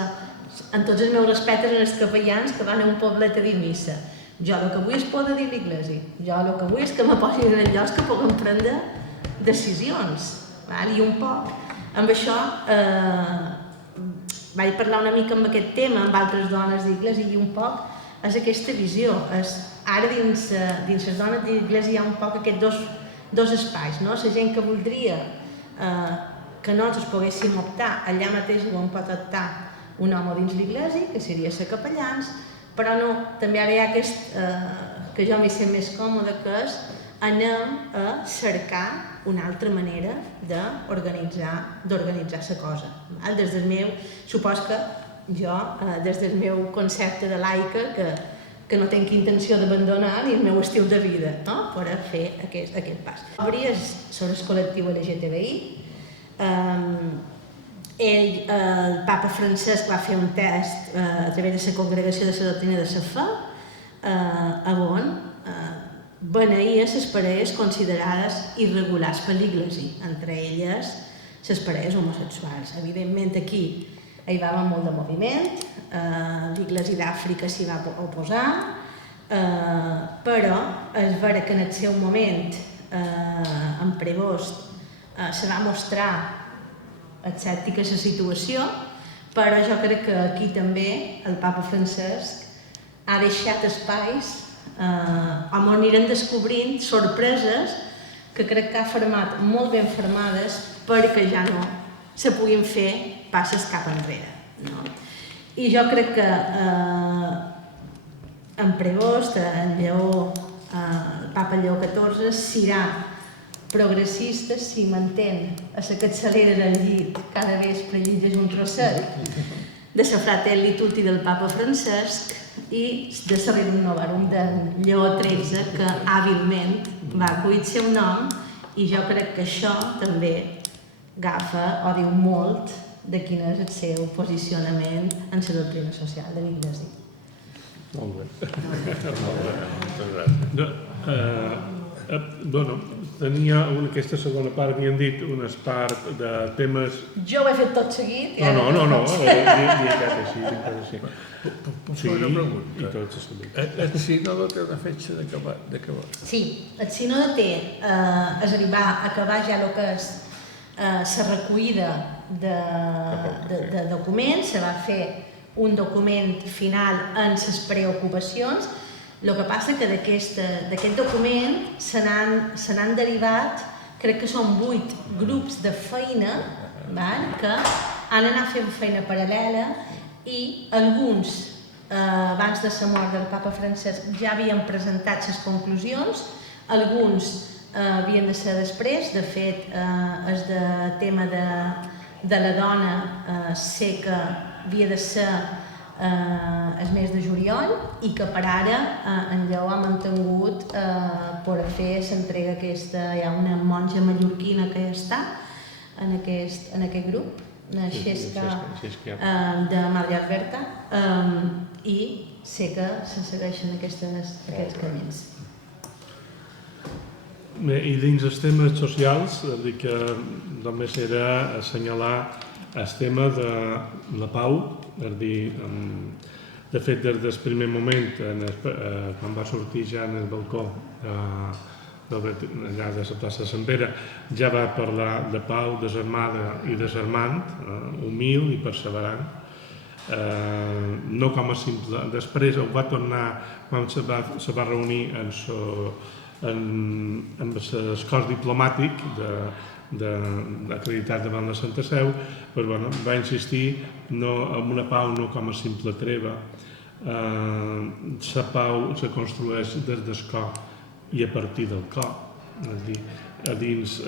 amb tots els meus respectes als capellans que van a un poblet a dir missa. Jo el que vull és poder dir l'Església. Jo el que vull és que me posin en llocs que puguem prendre decisions. I un poc, amb això, vaig parlar una mica amb aquest tema amb altres dones d'Església i un poc és aquesta visió. Ara dins les dones d'Església hi ha un poc aquests dos espais. La gent que voldria que nosaltres poguéssim optar, allà mateix on pot optar un home dins l'Església, que seria ser capellans, però no, també ara hi ha aquest que jo m'hi sent més còmode, que és anem a cercar una altra manera d'organitzar la cosa. Des del meu, supos que jo, des del meu concepte de laica, que no tinc intenció d'abandonar ni el meu estil de vida, per a fer aquest pas. Obries sobre el col·lectiu LGTBI. El papa Francesc va fer un test a través de la Congregació de la Doctrina de la Fe, on beneïa les parelles considerades irregulars per l'Església, entre elles les parelles homosexuals. Evidentment aquí hi va haver molt de moviment, l'Església d'Àfrica s'hi va oposar, però és vera que en el seu moment, en Prevost, se va mostrar escèptica la situació, però jo crec que aquí també el papa Francesc ha deixat espais on anirem descobrint sorpreses que crec que ha fermat molt ben fermades perquè ja no se puguin fer passes cap enrere. I jo crec que en Prevost, en Lleó, el papa Lleó XIV, serà progressista si mantén a la capçalera del llit cada vespre llegeix un trosset de la Fratelli Tutti del papa Francesc i de la Rerum Novarum de Lleó XIII, que hàbilment va acollir el seu nom, i jo crec que això també agafa o diu molt de quin és el seu posicionament en la doctrina social de l'Església. Molt bé. Moltes gràcies. Bueno, tenia aquesta segona part, m'hi han dit unes part de temes... Jo ho he fet tot seguit. No, aquest així. Sí, una pregunta. I tot se sabia. El sínode té una fetge d'acabar? Sí, el sínode té, és a dir, va acabar ja el que és la recollida de documents, se va fer un document final en les preocupacions. El que passa que d'aquest document se n'han derivat, crec que són 8 grups de feina que han anat fent feina paral·lela i alguns, abans de la mort del papa Francesc, ja havien presentat les conclusions, alguns havien de ser després. De fet, el tema de la dona sé que havia de ser el mes de juliol i que per ara en Lleó ha mantingut per a fer l'entrega aquesta. Hi ha una monja mallorquina que ja està en aquest grup, una xesca de Madre Alberta, i sé que se segueixen aquests camins. Bé, i dins els temes socials, dir que només era assenyalar el tema de la pau, és dir, de fet, des del primer moment, quan va sortir ja en el balcó allà de la plaça de Sant Pere, ja va parlar de pau desarmada i desarmant, humil i perseverant, no com a simple. Després ho va tornar, quan se va reunir amb l'escòs diplomàtic acreditat davant la Santa Seu, va insistir en una pau no com a simple treva. La pau se construeix des del cor i a partir del cor. És a dir, a dins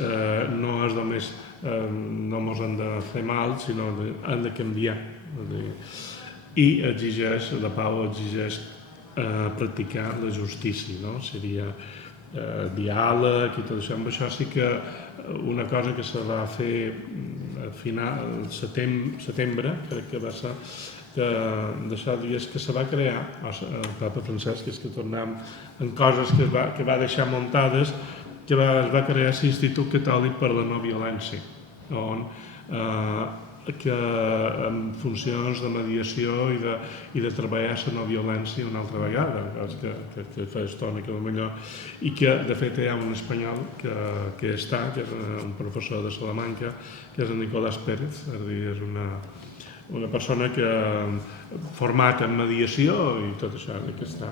no és només no ens han de fer mal, sinó han de canviar. I exigeix, la pau exigeix practicar la justícia, no? Seria diàleg i tot això. Amb això sí que una cosa que se va fer a final setembre, crec que va ser, d'això dies que se va crear el Papa Francesc, que és que tornem en coses que va deixar muntades, que es va crear l'Institut Catòlic per la No Violència, on amb funcions de mediació i de treballar la no violència una altra vegada, que fa estona que potser, i que de fet hi ha un espanyol que és un professor de Salamanca, que és el Nicolás Pérez, és a dir, és una persona que format en mediació i tot això que està.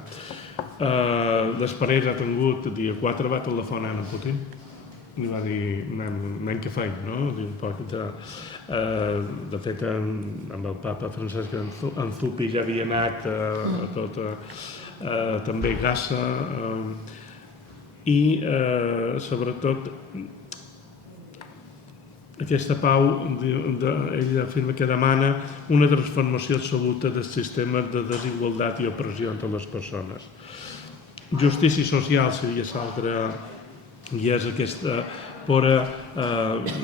Després ha tingut, el dia 4 va telefonar a Putin i va dir, anem que feim, no? De fet, amb el papa Francesc en Zupi ja havia anat a tot, també Gaza, i sobretot aquesta pau, ell afirma que demana una transformació absoluta dels sistemes de desigualtat i opressió entre les persones. Justícia social seria l'altra, i és aquesta per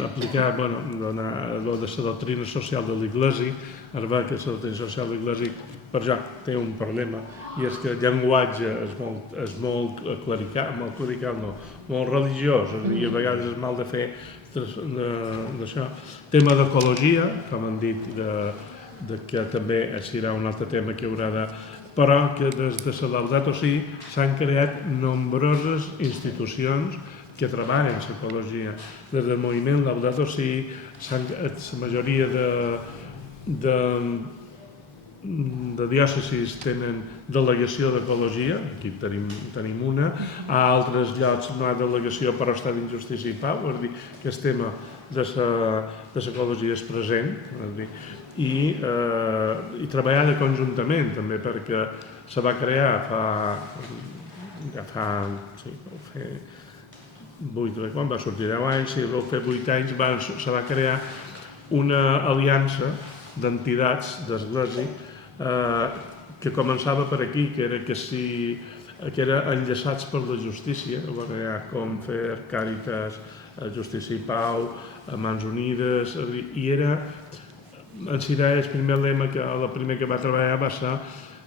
aplicar donar la doctrina social de l'Església. Es veu que la doctrina social de l'Església per ja té un problema, i és que el llenguatge és molt clerical, molt religiós, i a vegades és mal de fer d'això. Tema d'ecologia, com han dit, que també serà un altre tema que haurà de... Però que des de la Laudato Si s'han creat nombroses institucions que treballen en l'ecologia. Des del moviment Laudato Si, la majoria de diòcesis tenen delegació d'ecologia, aquí tenim una, a altres llocs no hi ha delegació però està dins Justícia i Pau, és a dir, que el tema de l'ecologia és present, i treballar conjuntament també, perquè se va crear quan va sortir 10 anys, si vau fer 8 anys, se va crear una aliança d'entitats d'església que començava per aquí, que era enllaçats per la justícia, com fer Càritas, Justícia i Pau, Mans Unides, i era, en Sirà, el primer lema, el primer que va treballar va ser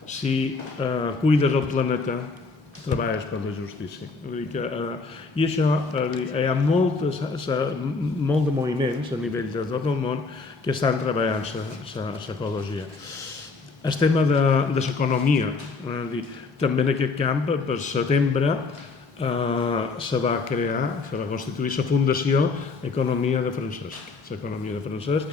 si cuides el planeta, treballes per la justícia. I això, hi ha molt de moviments a nivell de tot el món que estan treballant l'ecologia. El tema de l'economia, també en aquest camp, per setembre, se va constituir la Fundació Economia de Francesc. L'Economia de Francesc,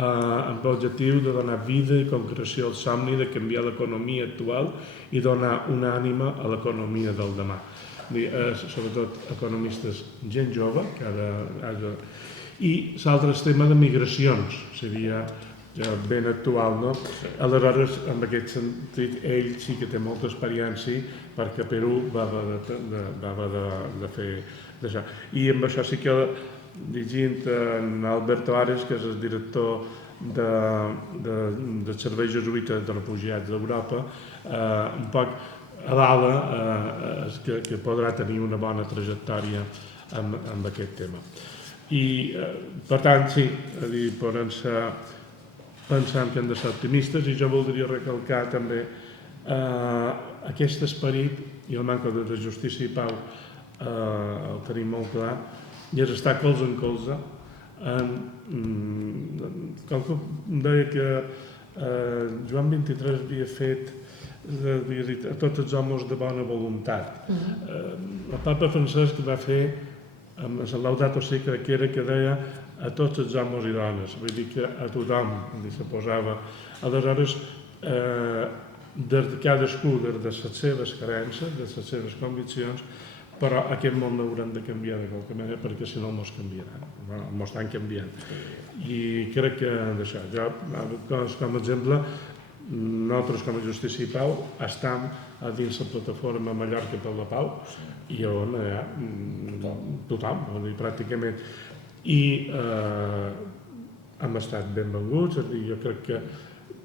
amb l'objectiu de donar vida i concreció al somni de canviar l'economia actual i donar una ànima a l'economia del demà. Sobretot economistes, gent jove, i l'altre tema de migracions, seria ben actual, no? Aleshores, en aquest sentit, ell sí que té molta experiència perquè Perú va haver de fer d'això. I amb això sí que, llegint en Alberto Ares, que és el director del Servei Jesuïta de Refugiats d'Europa, un poc avala que podrà tenir una bona trajectòria amb aquest tema. I, per tant, sí, pensant que hem de ser optimistes, i jo voldria recalcar també aquest esperit i el manco de justícia i pau el tenim molt clar, i és estar colze en colze. Qualcú deia que Joan XXIII havia dit a tots els homes de bona voluntat. El papa Francesc va fer amb el Laudato Si, que deia a tots els homes i dones, vull dir que a tothom se posava. Aleshores, cadascú des de les seves creences, de les seves conviccions, però aquest món l'haurem de canviar de qualque manera, perquè si no el món canviarà, el món està canviant. I crec que d'això, jo, com a exemple, nosaltres com a Justícia i Pau estem a dins la plataforma Mallorca per la Pau i on hi ha tothom, pràcticament. I hem estat benvinguts, jo crec que,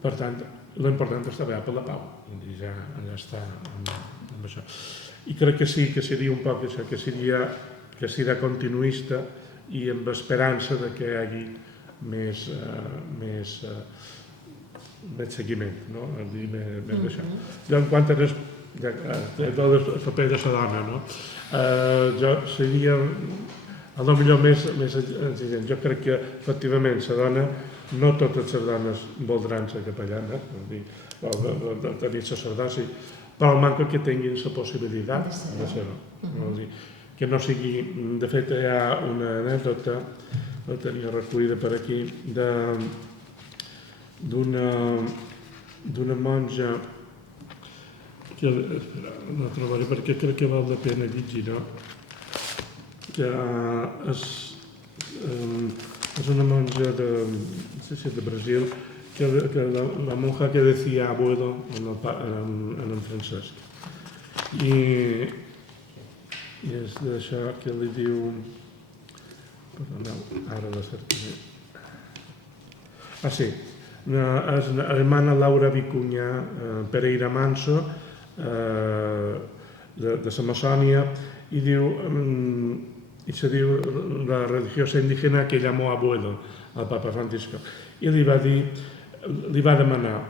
per tant, l'important és treballar per la pau, i ja està amb això. I crec que sí, que seria un poc això, que seria continuista i amb esperança que hi hagi més seguiment, no? Més d'això. Jo, en quant a el paper de la dona, jo seria a lo millor més exigent. Jo crec que, efectivament, la dona, no totes les dones voldran ser capellana, o tenir sacerdoci, però manca que tinguin la possibilitat de ser-ho. Que no sigui... De fet, hi ha una anècdota, la tenia recollida per aquí, d'una monja, que no trobaré perquè crec que val la pena llegir, que és una monja de Brasil, que la monja que decía abuelo en el Francesc. I és d'això que li diu... Ara la cercaré. Sí, és la hermana Laura Vicuña Pereira Manso, de la Maçònia, i se diu la religiosa indígena que llamó abuelo al Papa Francisco. Y le va a demanar,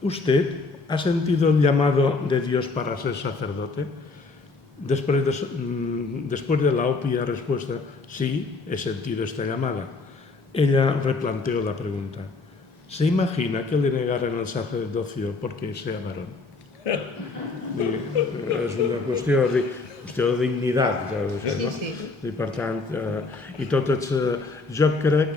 ¿usted ha sentido el llamado de Dios para ser sacerdote? Después de la obvia respuesta, sí, he sentido esta llamada. Ella replanteó la pregunta. ¿Se imagina que le negaran el sacerdocio porque sea varón? És una qüestió de dignitat, no? I per tant, jo crec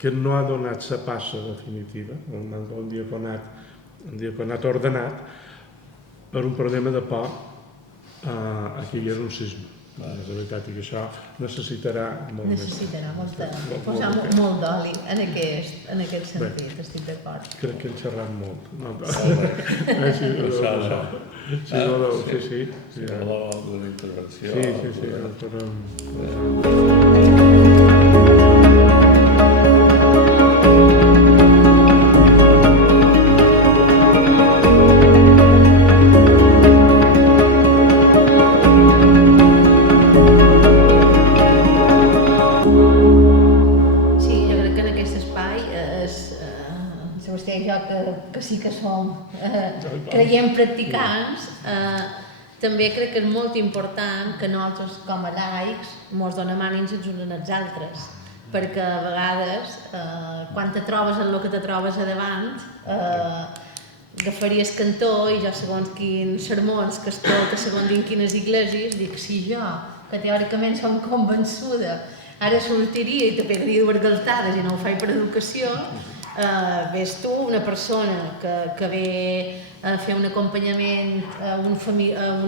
que no ha donat la passa definitiva, un diaconat ordenat, per un problema de por a que hi hagi un sisme. La veritat és que això necessitarà molt més. Necessitarà posar molt d'oli en aquest sentit, estic d'acord. Crec que hem xerrat molt. Sí. Si no l'altra intervenció... que sí que som creiem practicants, també crec que és molt important que nosaltres com a laics mos donem ànims els uns als altres, perquè a vegades quan te trobes en el que te trobes a davant agafaries cantó i jo segons quins sermons que escolta segons en quines iglesis dic, si jo, que teòricament som convençuda, ara sortiria i te pegaria dues galtades i no ho faig per educació, ves tu, una persona que ve a fer un acompanyament a un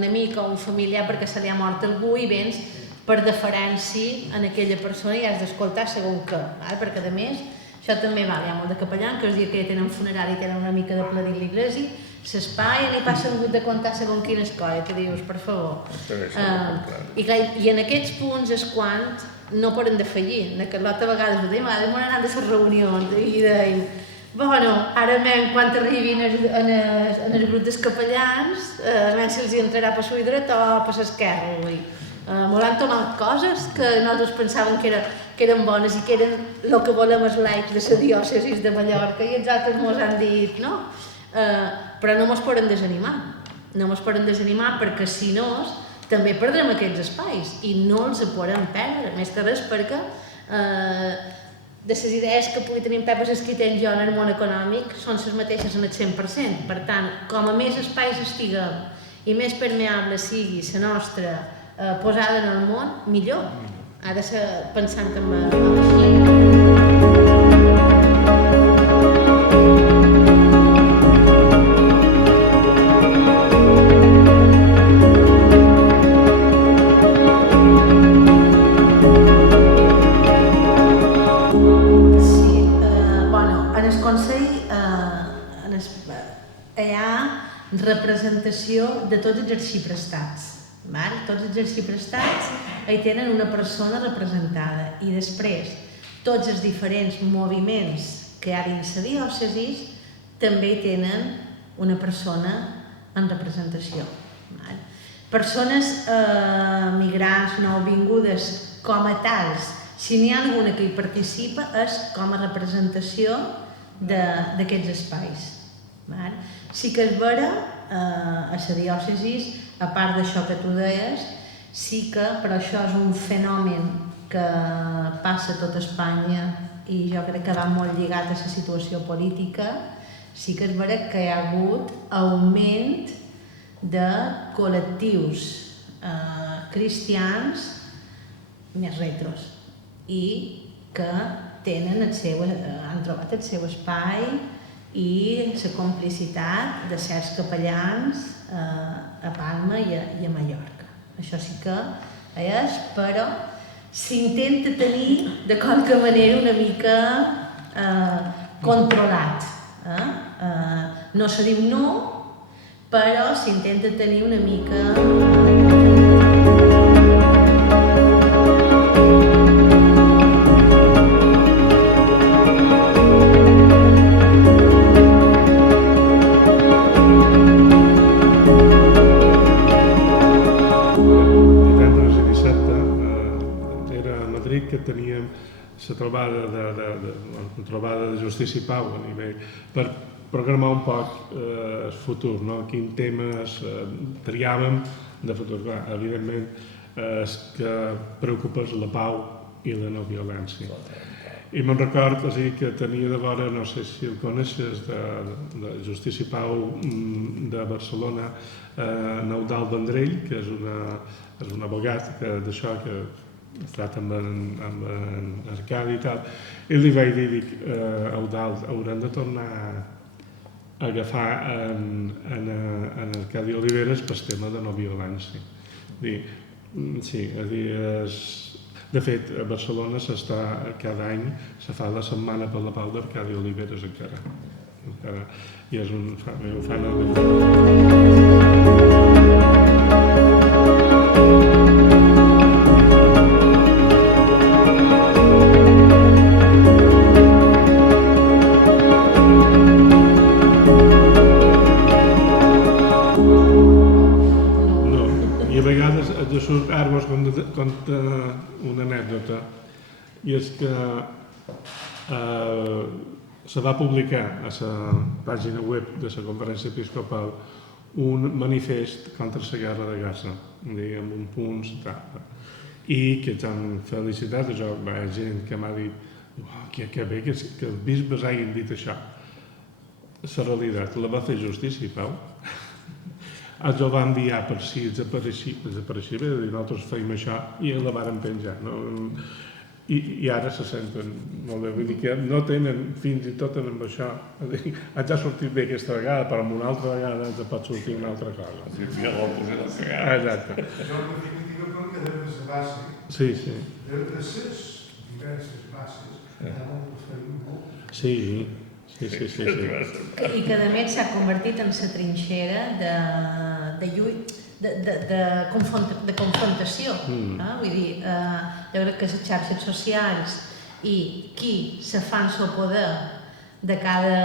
amic o un familiar perquè se li ha mort algú i vens per deferència en aquella persona i has d'escoltar segons què, perquè a més això també val, hi ha molt de capellans que els diuen que ja tenen funerari i tenen una mica de pla dins l'església, s'espai i li passen hagut de contar segons quines coses, que dius, per favor. I en aquests punts és quan no poden defallir, que l'altra vegada ho deim, m'han anat a les reunions i deim, bueno, ara quan arribin en el grup dels capellans, si els entrarà per la dreta o per l'esquerra. M'ho han tomat coses que nosaltres pensàvem que eren bones i que eren el que volem els laics de la diòcesis de Mallorca i els altres mos han dit, no? Però no mos poden desanimar, no ens podem desanimar perquè si no també perdrem aquests espais i no els podem perdre, més que res perquè de les idees que pugui tenir Pep escrites jo en el món econòmic són les mateixes en el 100%. Per tant, com a més espais estiguem i més permeable sigui la nostra posada en el món, millor. Ha de ser pensant en la representació de tots els arxiprestats. Tots els arxiprestats hi tenen una persona representada i després tots els diferents moviments que hi ha dins la diòcesi també hi tenen una persona en representació. Persones migrants, nouvingudes com a tals, si n'hi ha alguna que hi participa és com a representació d'aquests espais. Sí que és vera, a la diòcesi, a part d'això que tu deies, sí que, però això és un fenomen que passa a tot Espanya i jo crec que va molt lligat a la situació política, sí que és vera que hi ha hagut augment de col·lectius cristians més retros i que han trobat el seu espai i la complicitat de certs capellans a Palma i a Mallorca. Això sí que és, però s'intenta tenir de qualque manera una mica controlat. No se diu no, però s'intenta tenir una mica... que teníem la trobada de Justícia i Pau a nivell per programar un poc el futur, quins temes triàvem de futur. Evidentment, el que preocupa és la pau i la no violència. I me'n record que tenia de vora, no sé si el coneixes, de Justícia i Pau de Barcelona, Eudald Vendrell, que és un abogat d'això, que està també amb Arcadi i tal, i li vaig dir, Eudald, haurem de tornar a agafar en Arcadi Oliveres pel tema de no violència. Sí, de fet, a Barcelona cada any se fa la Setmana per la Pau d'Arcadi Oliveres encara. I és un fan conta una anècdota, i és que se va publicar a la pàgina web de la Conferència Episcopal un manifest contra la guerra de Gaza, amb un punts, i que t'han felicitat. Hi ha gent que m'ha dit que bé que els bisbes hagin dit això. La realitat la va fer Justícia i Pau. Els ho va enviar per si desapareixia, nosaltres feim això i la varen penjar. I ara se senten molt bé, vull dir que no tenen, fins i tot amb això, ens ha sortit bé aquesta vegada, però una altra vegada ens pot sortir una altra cosa. Exacte. Jo, en definitiva, com que des de base, des de les diverses bases, anem oferint molt. Sí. I que a més s'ha convertit en la trinxera de lluita, de confrontació. Vull dir, jo crec que les xarxes socials i qui se fan el poder de cada...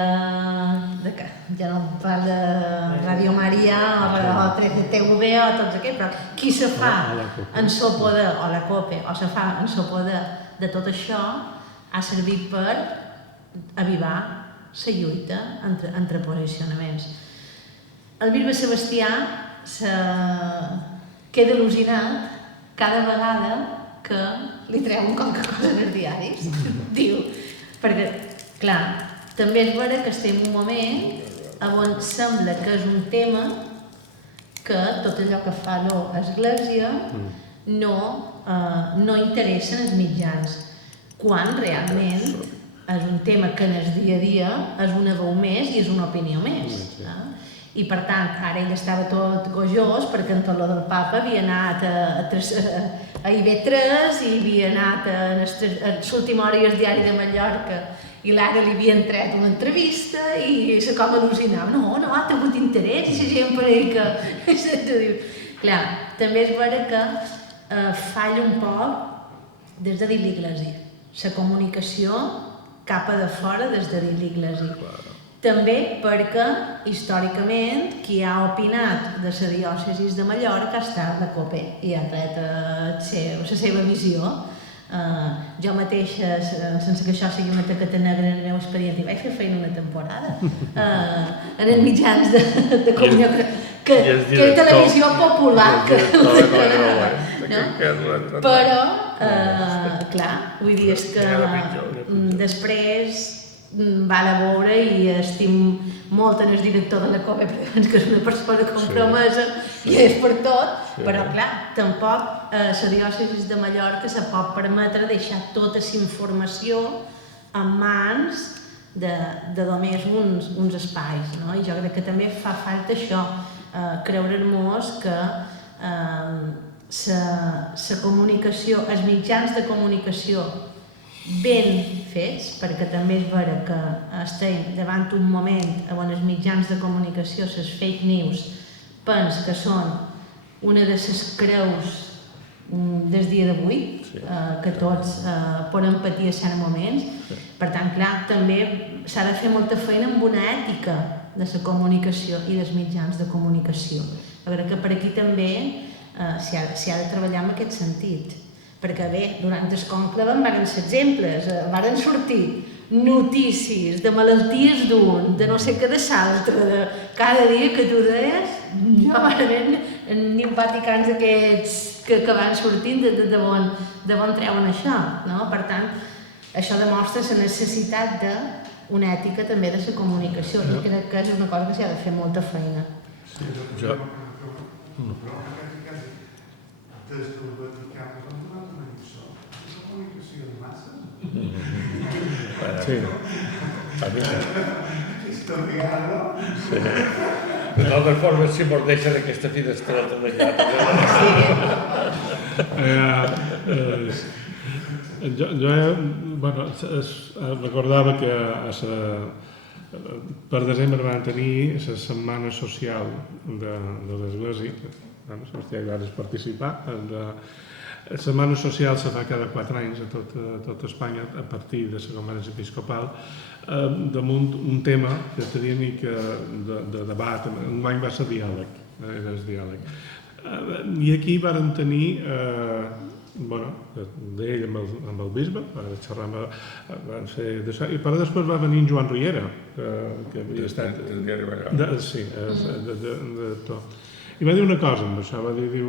ja no parlo de Radio Maria o 3TV o tots aquests, però qui se fa en el poder, o la COPE, o se fa en el poder de tot això, ha servit per avivar la lluita entre posicionaments. El bisbe Sebastià queda al·lucinat cada vegada que li treuen qualque cosa en els diaris. Diu, perquè, clar, també és vera que estem en un moment on sembla que és un tema que tot allò que fa l'Església no interessa els mitjans, quan realment és un tema que en el dia a dia és una veu més i és una opinió més. I per tant, ara ell estava tot gojós perquè en tot lo del Papa havia anat a IB3 i havia anat a l'última hora i el diari de Mallorca i l'ara li havien tret una entrevista i se com al·lucinava. No, ha tingut interès i la gent per ell que... Clar, també és vera que falla un poc des de dins l'Església. La comunicació cap a de fora des de dins l'Església. També perquè, històricament, qui ha opinat de la diòcesi de Mallorca ha estat la COPE i ha tret la seva visió. Jo mateixa, sense que això sigui una taqueta negra en el meu expedient, vaig fer feina una temporada en els mitjans de comunicació, que és televisió popular. Però, clar, vull dir, és que després val a veure i estim molt en el director de la COPE perquè penso que és una persona compromesa i és per tot, però clar, tampoc la diòcesi de Mallorca se pot permetre deixar tota la informació en mans de només uns espais, no? I jo crec que també fa falta això, creure-nos que la comunicació, els mitjans de comunicació ben fets, perquè també és vera que estem davant un moment on els mitjans de comunicació, les fake news, penso que són una de les creus del dia d'avui, que tots podem patir a certs moments. Per tant, clar, també s'ha de fer molta feina amb una ètica de la comunicació i dels mitjans de comunicació. Jo crec que per aquí també s'hi ha de treballar en aquest sentit. Perquè bé, durant el conclave en varen ser exemples, varen sortir notícies de malalties d'un, de no sé què de l'altre, de cada dia que tu deies, jo realment ni un vaticans d'aquests que van sortint de on treuen això, no? Per tant, això demostra la necessitat d'una ètica també de la comunicació, i crec que és una cosa que s'hi ha de fer molta feina. Des del Vaticà ens han donat una lliçó. És la comunicació de masses? Sí. Aquesta vegada... De totes formes, si mordeixen aquesta finestreta de jo recordava que per desembre van tenir la setmana social de l'Església. Ja hi vas participar. La setmana social se fa cada 4 anys a tot Espanya a partir de la conferència episcopal damunt un tema que tenien de debat. Enguany va ser diàleg, era el diàleg. I aquí vàrem tenir, d'ell amb el bisbe, van fer d'això, i però després va venir Joan Riera, que havia estat... Sí, de tot. I va dir una cosa amb això, va dir,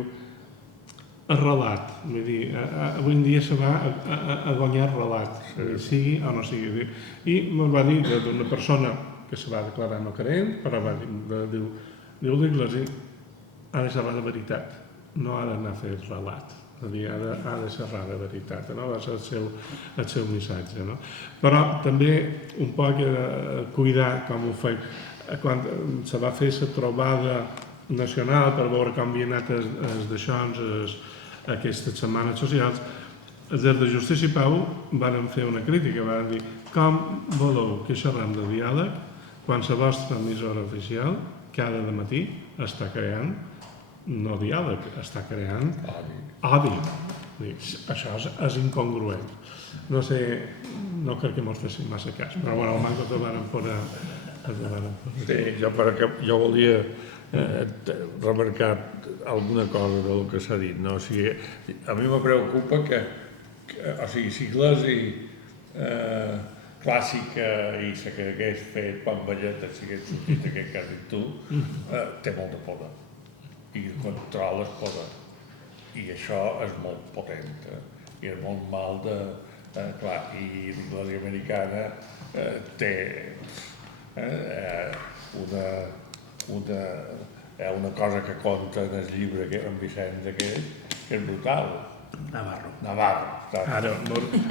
el relat, vull dir, avui en dia se va a guanyar el relat, sigui o no sigui. I me'l va dir d'una persona que se va declarar no creent, però va dir, l'Església ha de xerrar de veritat, no ha d'anar a fer el relat, és a dir, ha de xerrar de veritat, no? Va ser el seu missatge, no? Però també un poc cuidar com ho feim. Quan se va fer la trobada nacional per veure com havien anat aquestes setmanes socials, des de Justícia i Pau van fer una crítica, van dir com voleu que xerrem de diàleg quan la vostra emissora oficial cada matí està creant no diàleg, està creant odi. Això és incongruent. No sé, no crec que mos fessin massa cas, però bueno, el manco te varen poder... Sí, jo volia remarcar alguna cosa del que s'ha dit, no? O sigui, a mi me preocupa que o sigui, si l'Església clàssica i la que hagués fet quan Valleta s'hagués sortit aquest que has dit tu, té molta por. i controla el poder. I això és molt potent, i és molt mal de... clar, i l'Església americana té una cosa que conta en el llibre que en Vicenç aquell, que és brutal. Navarro. Ara,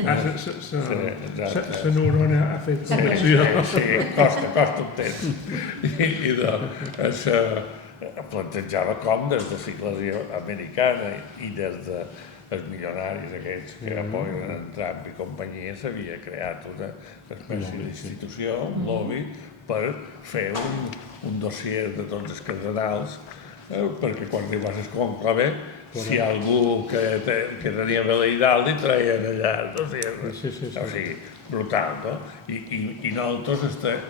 la neurona ha fet connexió. Sí, costa un temps. I doncs plantejava com des de l'Església americana i des de els milionaris aquells que apoyen en Trump i companyia s'havia creat una espècie d'institució, un lobby, per fer un dossier de tots els cardenals perquè quan arribés el conclave, si algú que tenia veleïdal li traien allà el dossier. O sigui, brutal, no? I nosaltres estem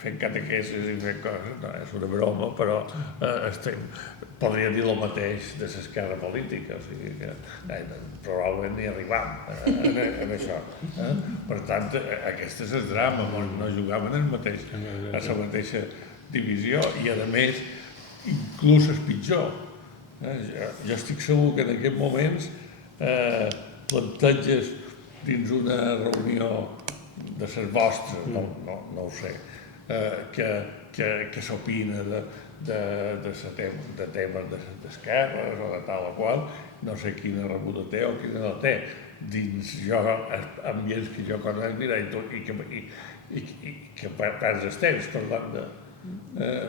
fent catequesis i fent coses, no, és una broma, però podria dir el mateix de l'esquerra política, o sigui que probablement ni arribam a això. Per tant, aquest és el drama, no jugaven a la mateixa divisió i, a més, inclús és pitjor. Jo estic segur que en aquests moments planteges dins una reunió de les vostres, no ho sé, que s'opina de temes d'esquerres o de tal o qual, no sé quina rebuda té o quina no té, dins ambients que jo conec, mira, i que perds el temps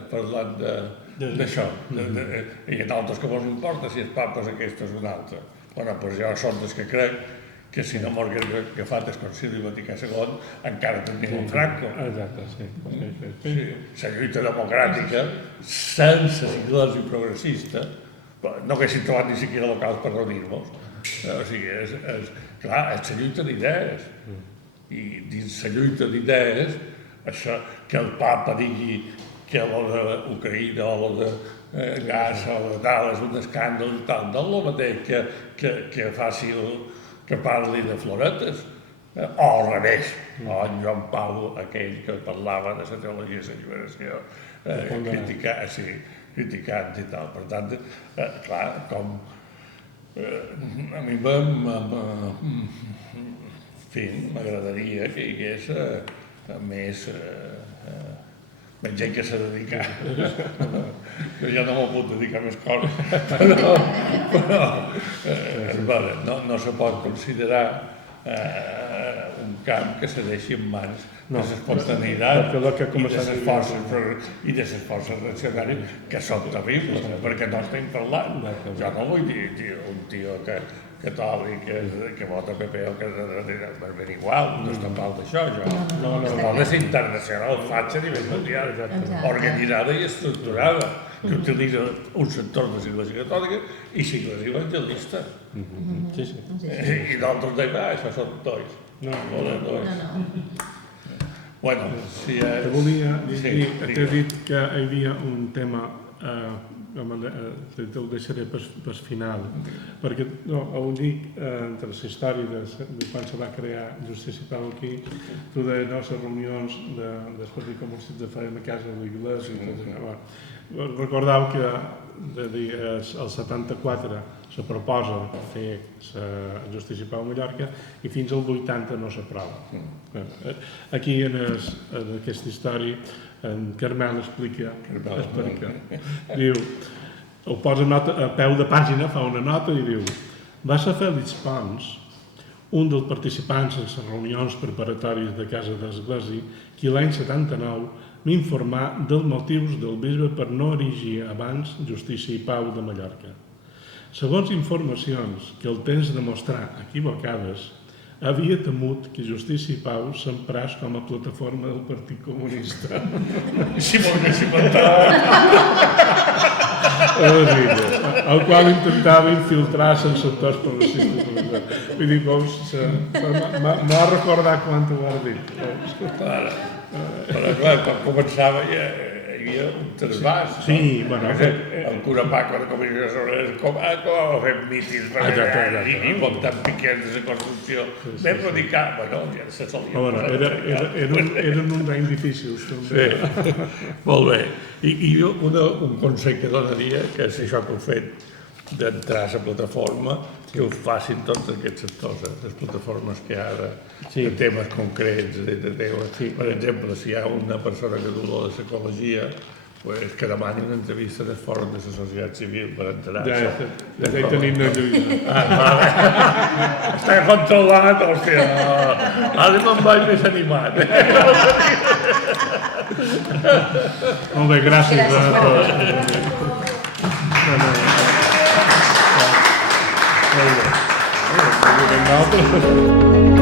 parlant d'això. I a nosaltres que mos importa si el papa és aquest o és un altre. Bueno, doncs jo som dels que crec que si no m'hagués agafat el Concili Vaticà II encara tindríem un Franco. Exacte, sí. La lluita democràtica, sense l'Església progressista, no haguéssim trobat ni siquiera locals per reunir-nos. O sigui, clar, és la lluita d'idees. I dins la lluita d'idees, això que el papa digui que lo d'Ucraïna o lo de gas o de tal és un escàndol i tal, no és el mateix que faci que parli de floretes, o al revés, en Joan Pau, aquell que parlava de la teologia de la lliberació, criticant i tal. Per tant, clar, com a mi m'agradaria que hi hagués més gent que s'ha dedicat. Jo ja no m'ho puc dedicar més coses, però no se pot considerar un camp que se deixi en mans de l'espontaneïtat i de les forces reaccionàries que són terribles, perquè no estem parlant. Jo no vull dir un tio catòlic que vota PP o que és ben igual, no estem parlant d'això, jo. Estem parlant de internacional, faig a nivell mundial, organitzada i estructurada, que utilitza un sector de l'Església Catòlica i l'Església Evangelista. I nosaltres dèiem, això són dois. No. Bueno, si és... Te volia dir, t'he dit que hi havia un tema, te'l deixaré per final, perquè ho dic entre la història de quan se va crear Justícia i Pau aquí, tu deies, no, les reunions del Partit Comunista de feien a casa de l'Iglésia i tot això. Recordeu que el 74 se proposa fer la Justícia i Pau a Mallorca i fins al 80 no s'aprova. Aquí, en aquesta història, en Carmel explica per què. Diu, ho posa a peu de pàgina, fa una nota i diu: va ser Fèlix Pons, un dels participants en les reunions preparatòries de Casa d'Església, qui l'any 79 m'informà dels motius del bisbe per no erigir abans Justícia i Pau de Mallorca. Segons informacions que el temps de mostrar equivocades, havia temut que Justícia i Pau s'empràs com a plataforma del Partit Comunista. Si volgués inventar... el qual intentava infiltrar-se en sectors progressistes. Vull dir, m'ha recordat quan ho has dit. Però clar, quan començava hi havia un trasbàs. Sí, bueno... El cura Paco de Comissió sobre com ha fet mítings per allà i portant piquets de la construcció. Vam radicar, bueno, ja se solia. Eren uns anys difícils. Sí, molt bé. I jo un consell que donaria, que és això que heu fet d'entrar a la plataforma, que ho facin tots aquests sectors, les plataformes que hi ha de temes concrets, per exemple, si hi ha una persona que duu de l'ecologia, que demani una entrevista en el fòrum de la societat civil per enterar-se. Ja hi tenim una entrevista. Està controlat, hòstia. Ara me'n vaig més animat. Molt bé, gràcies. Molt bé.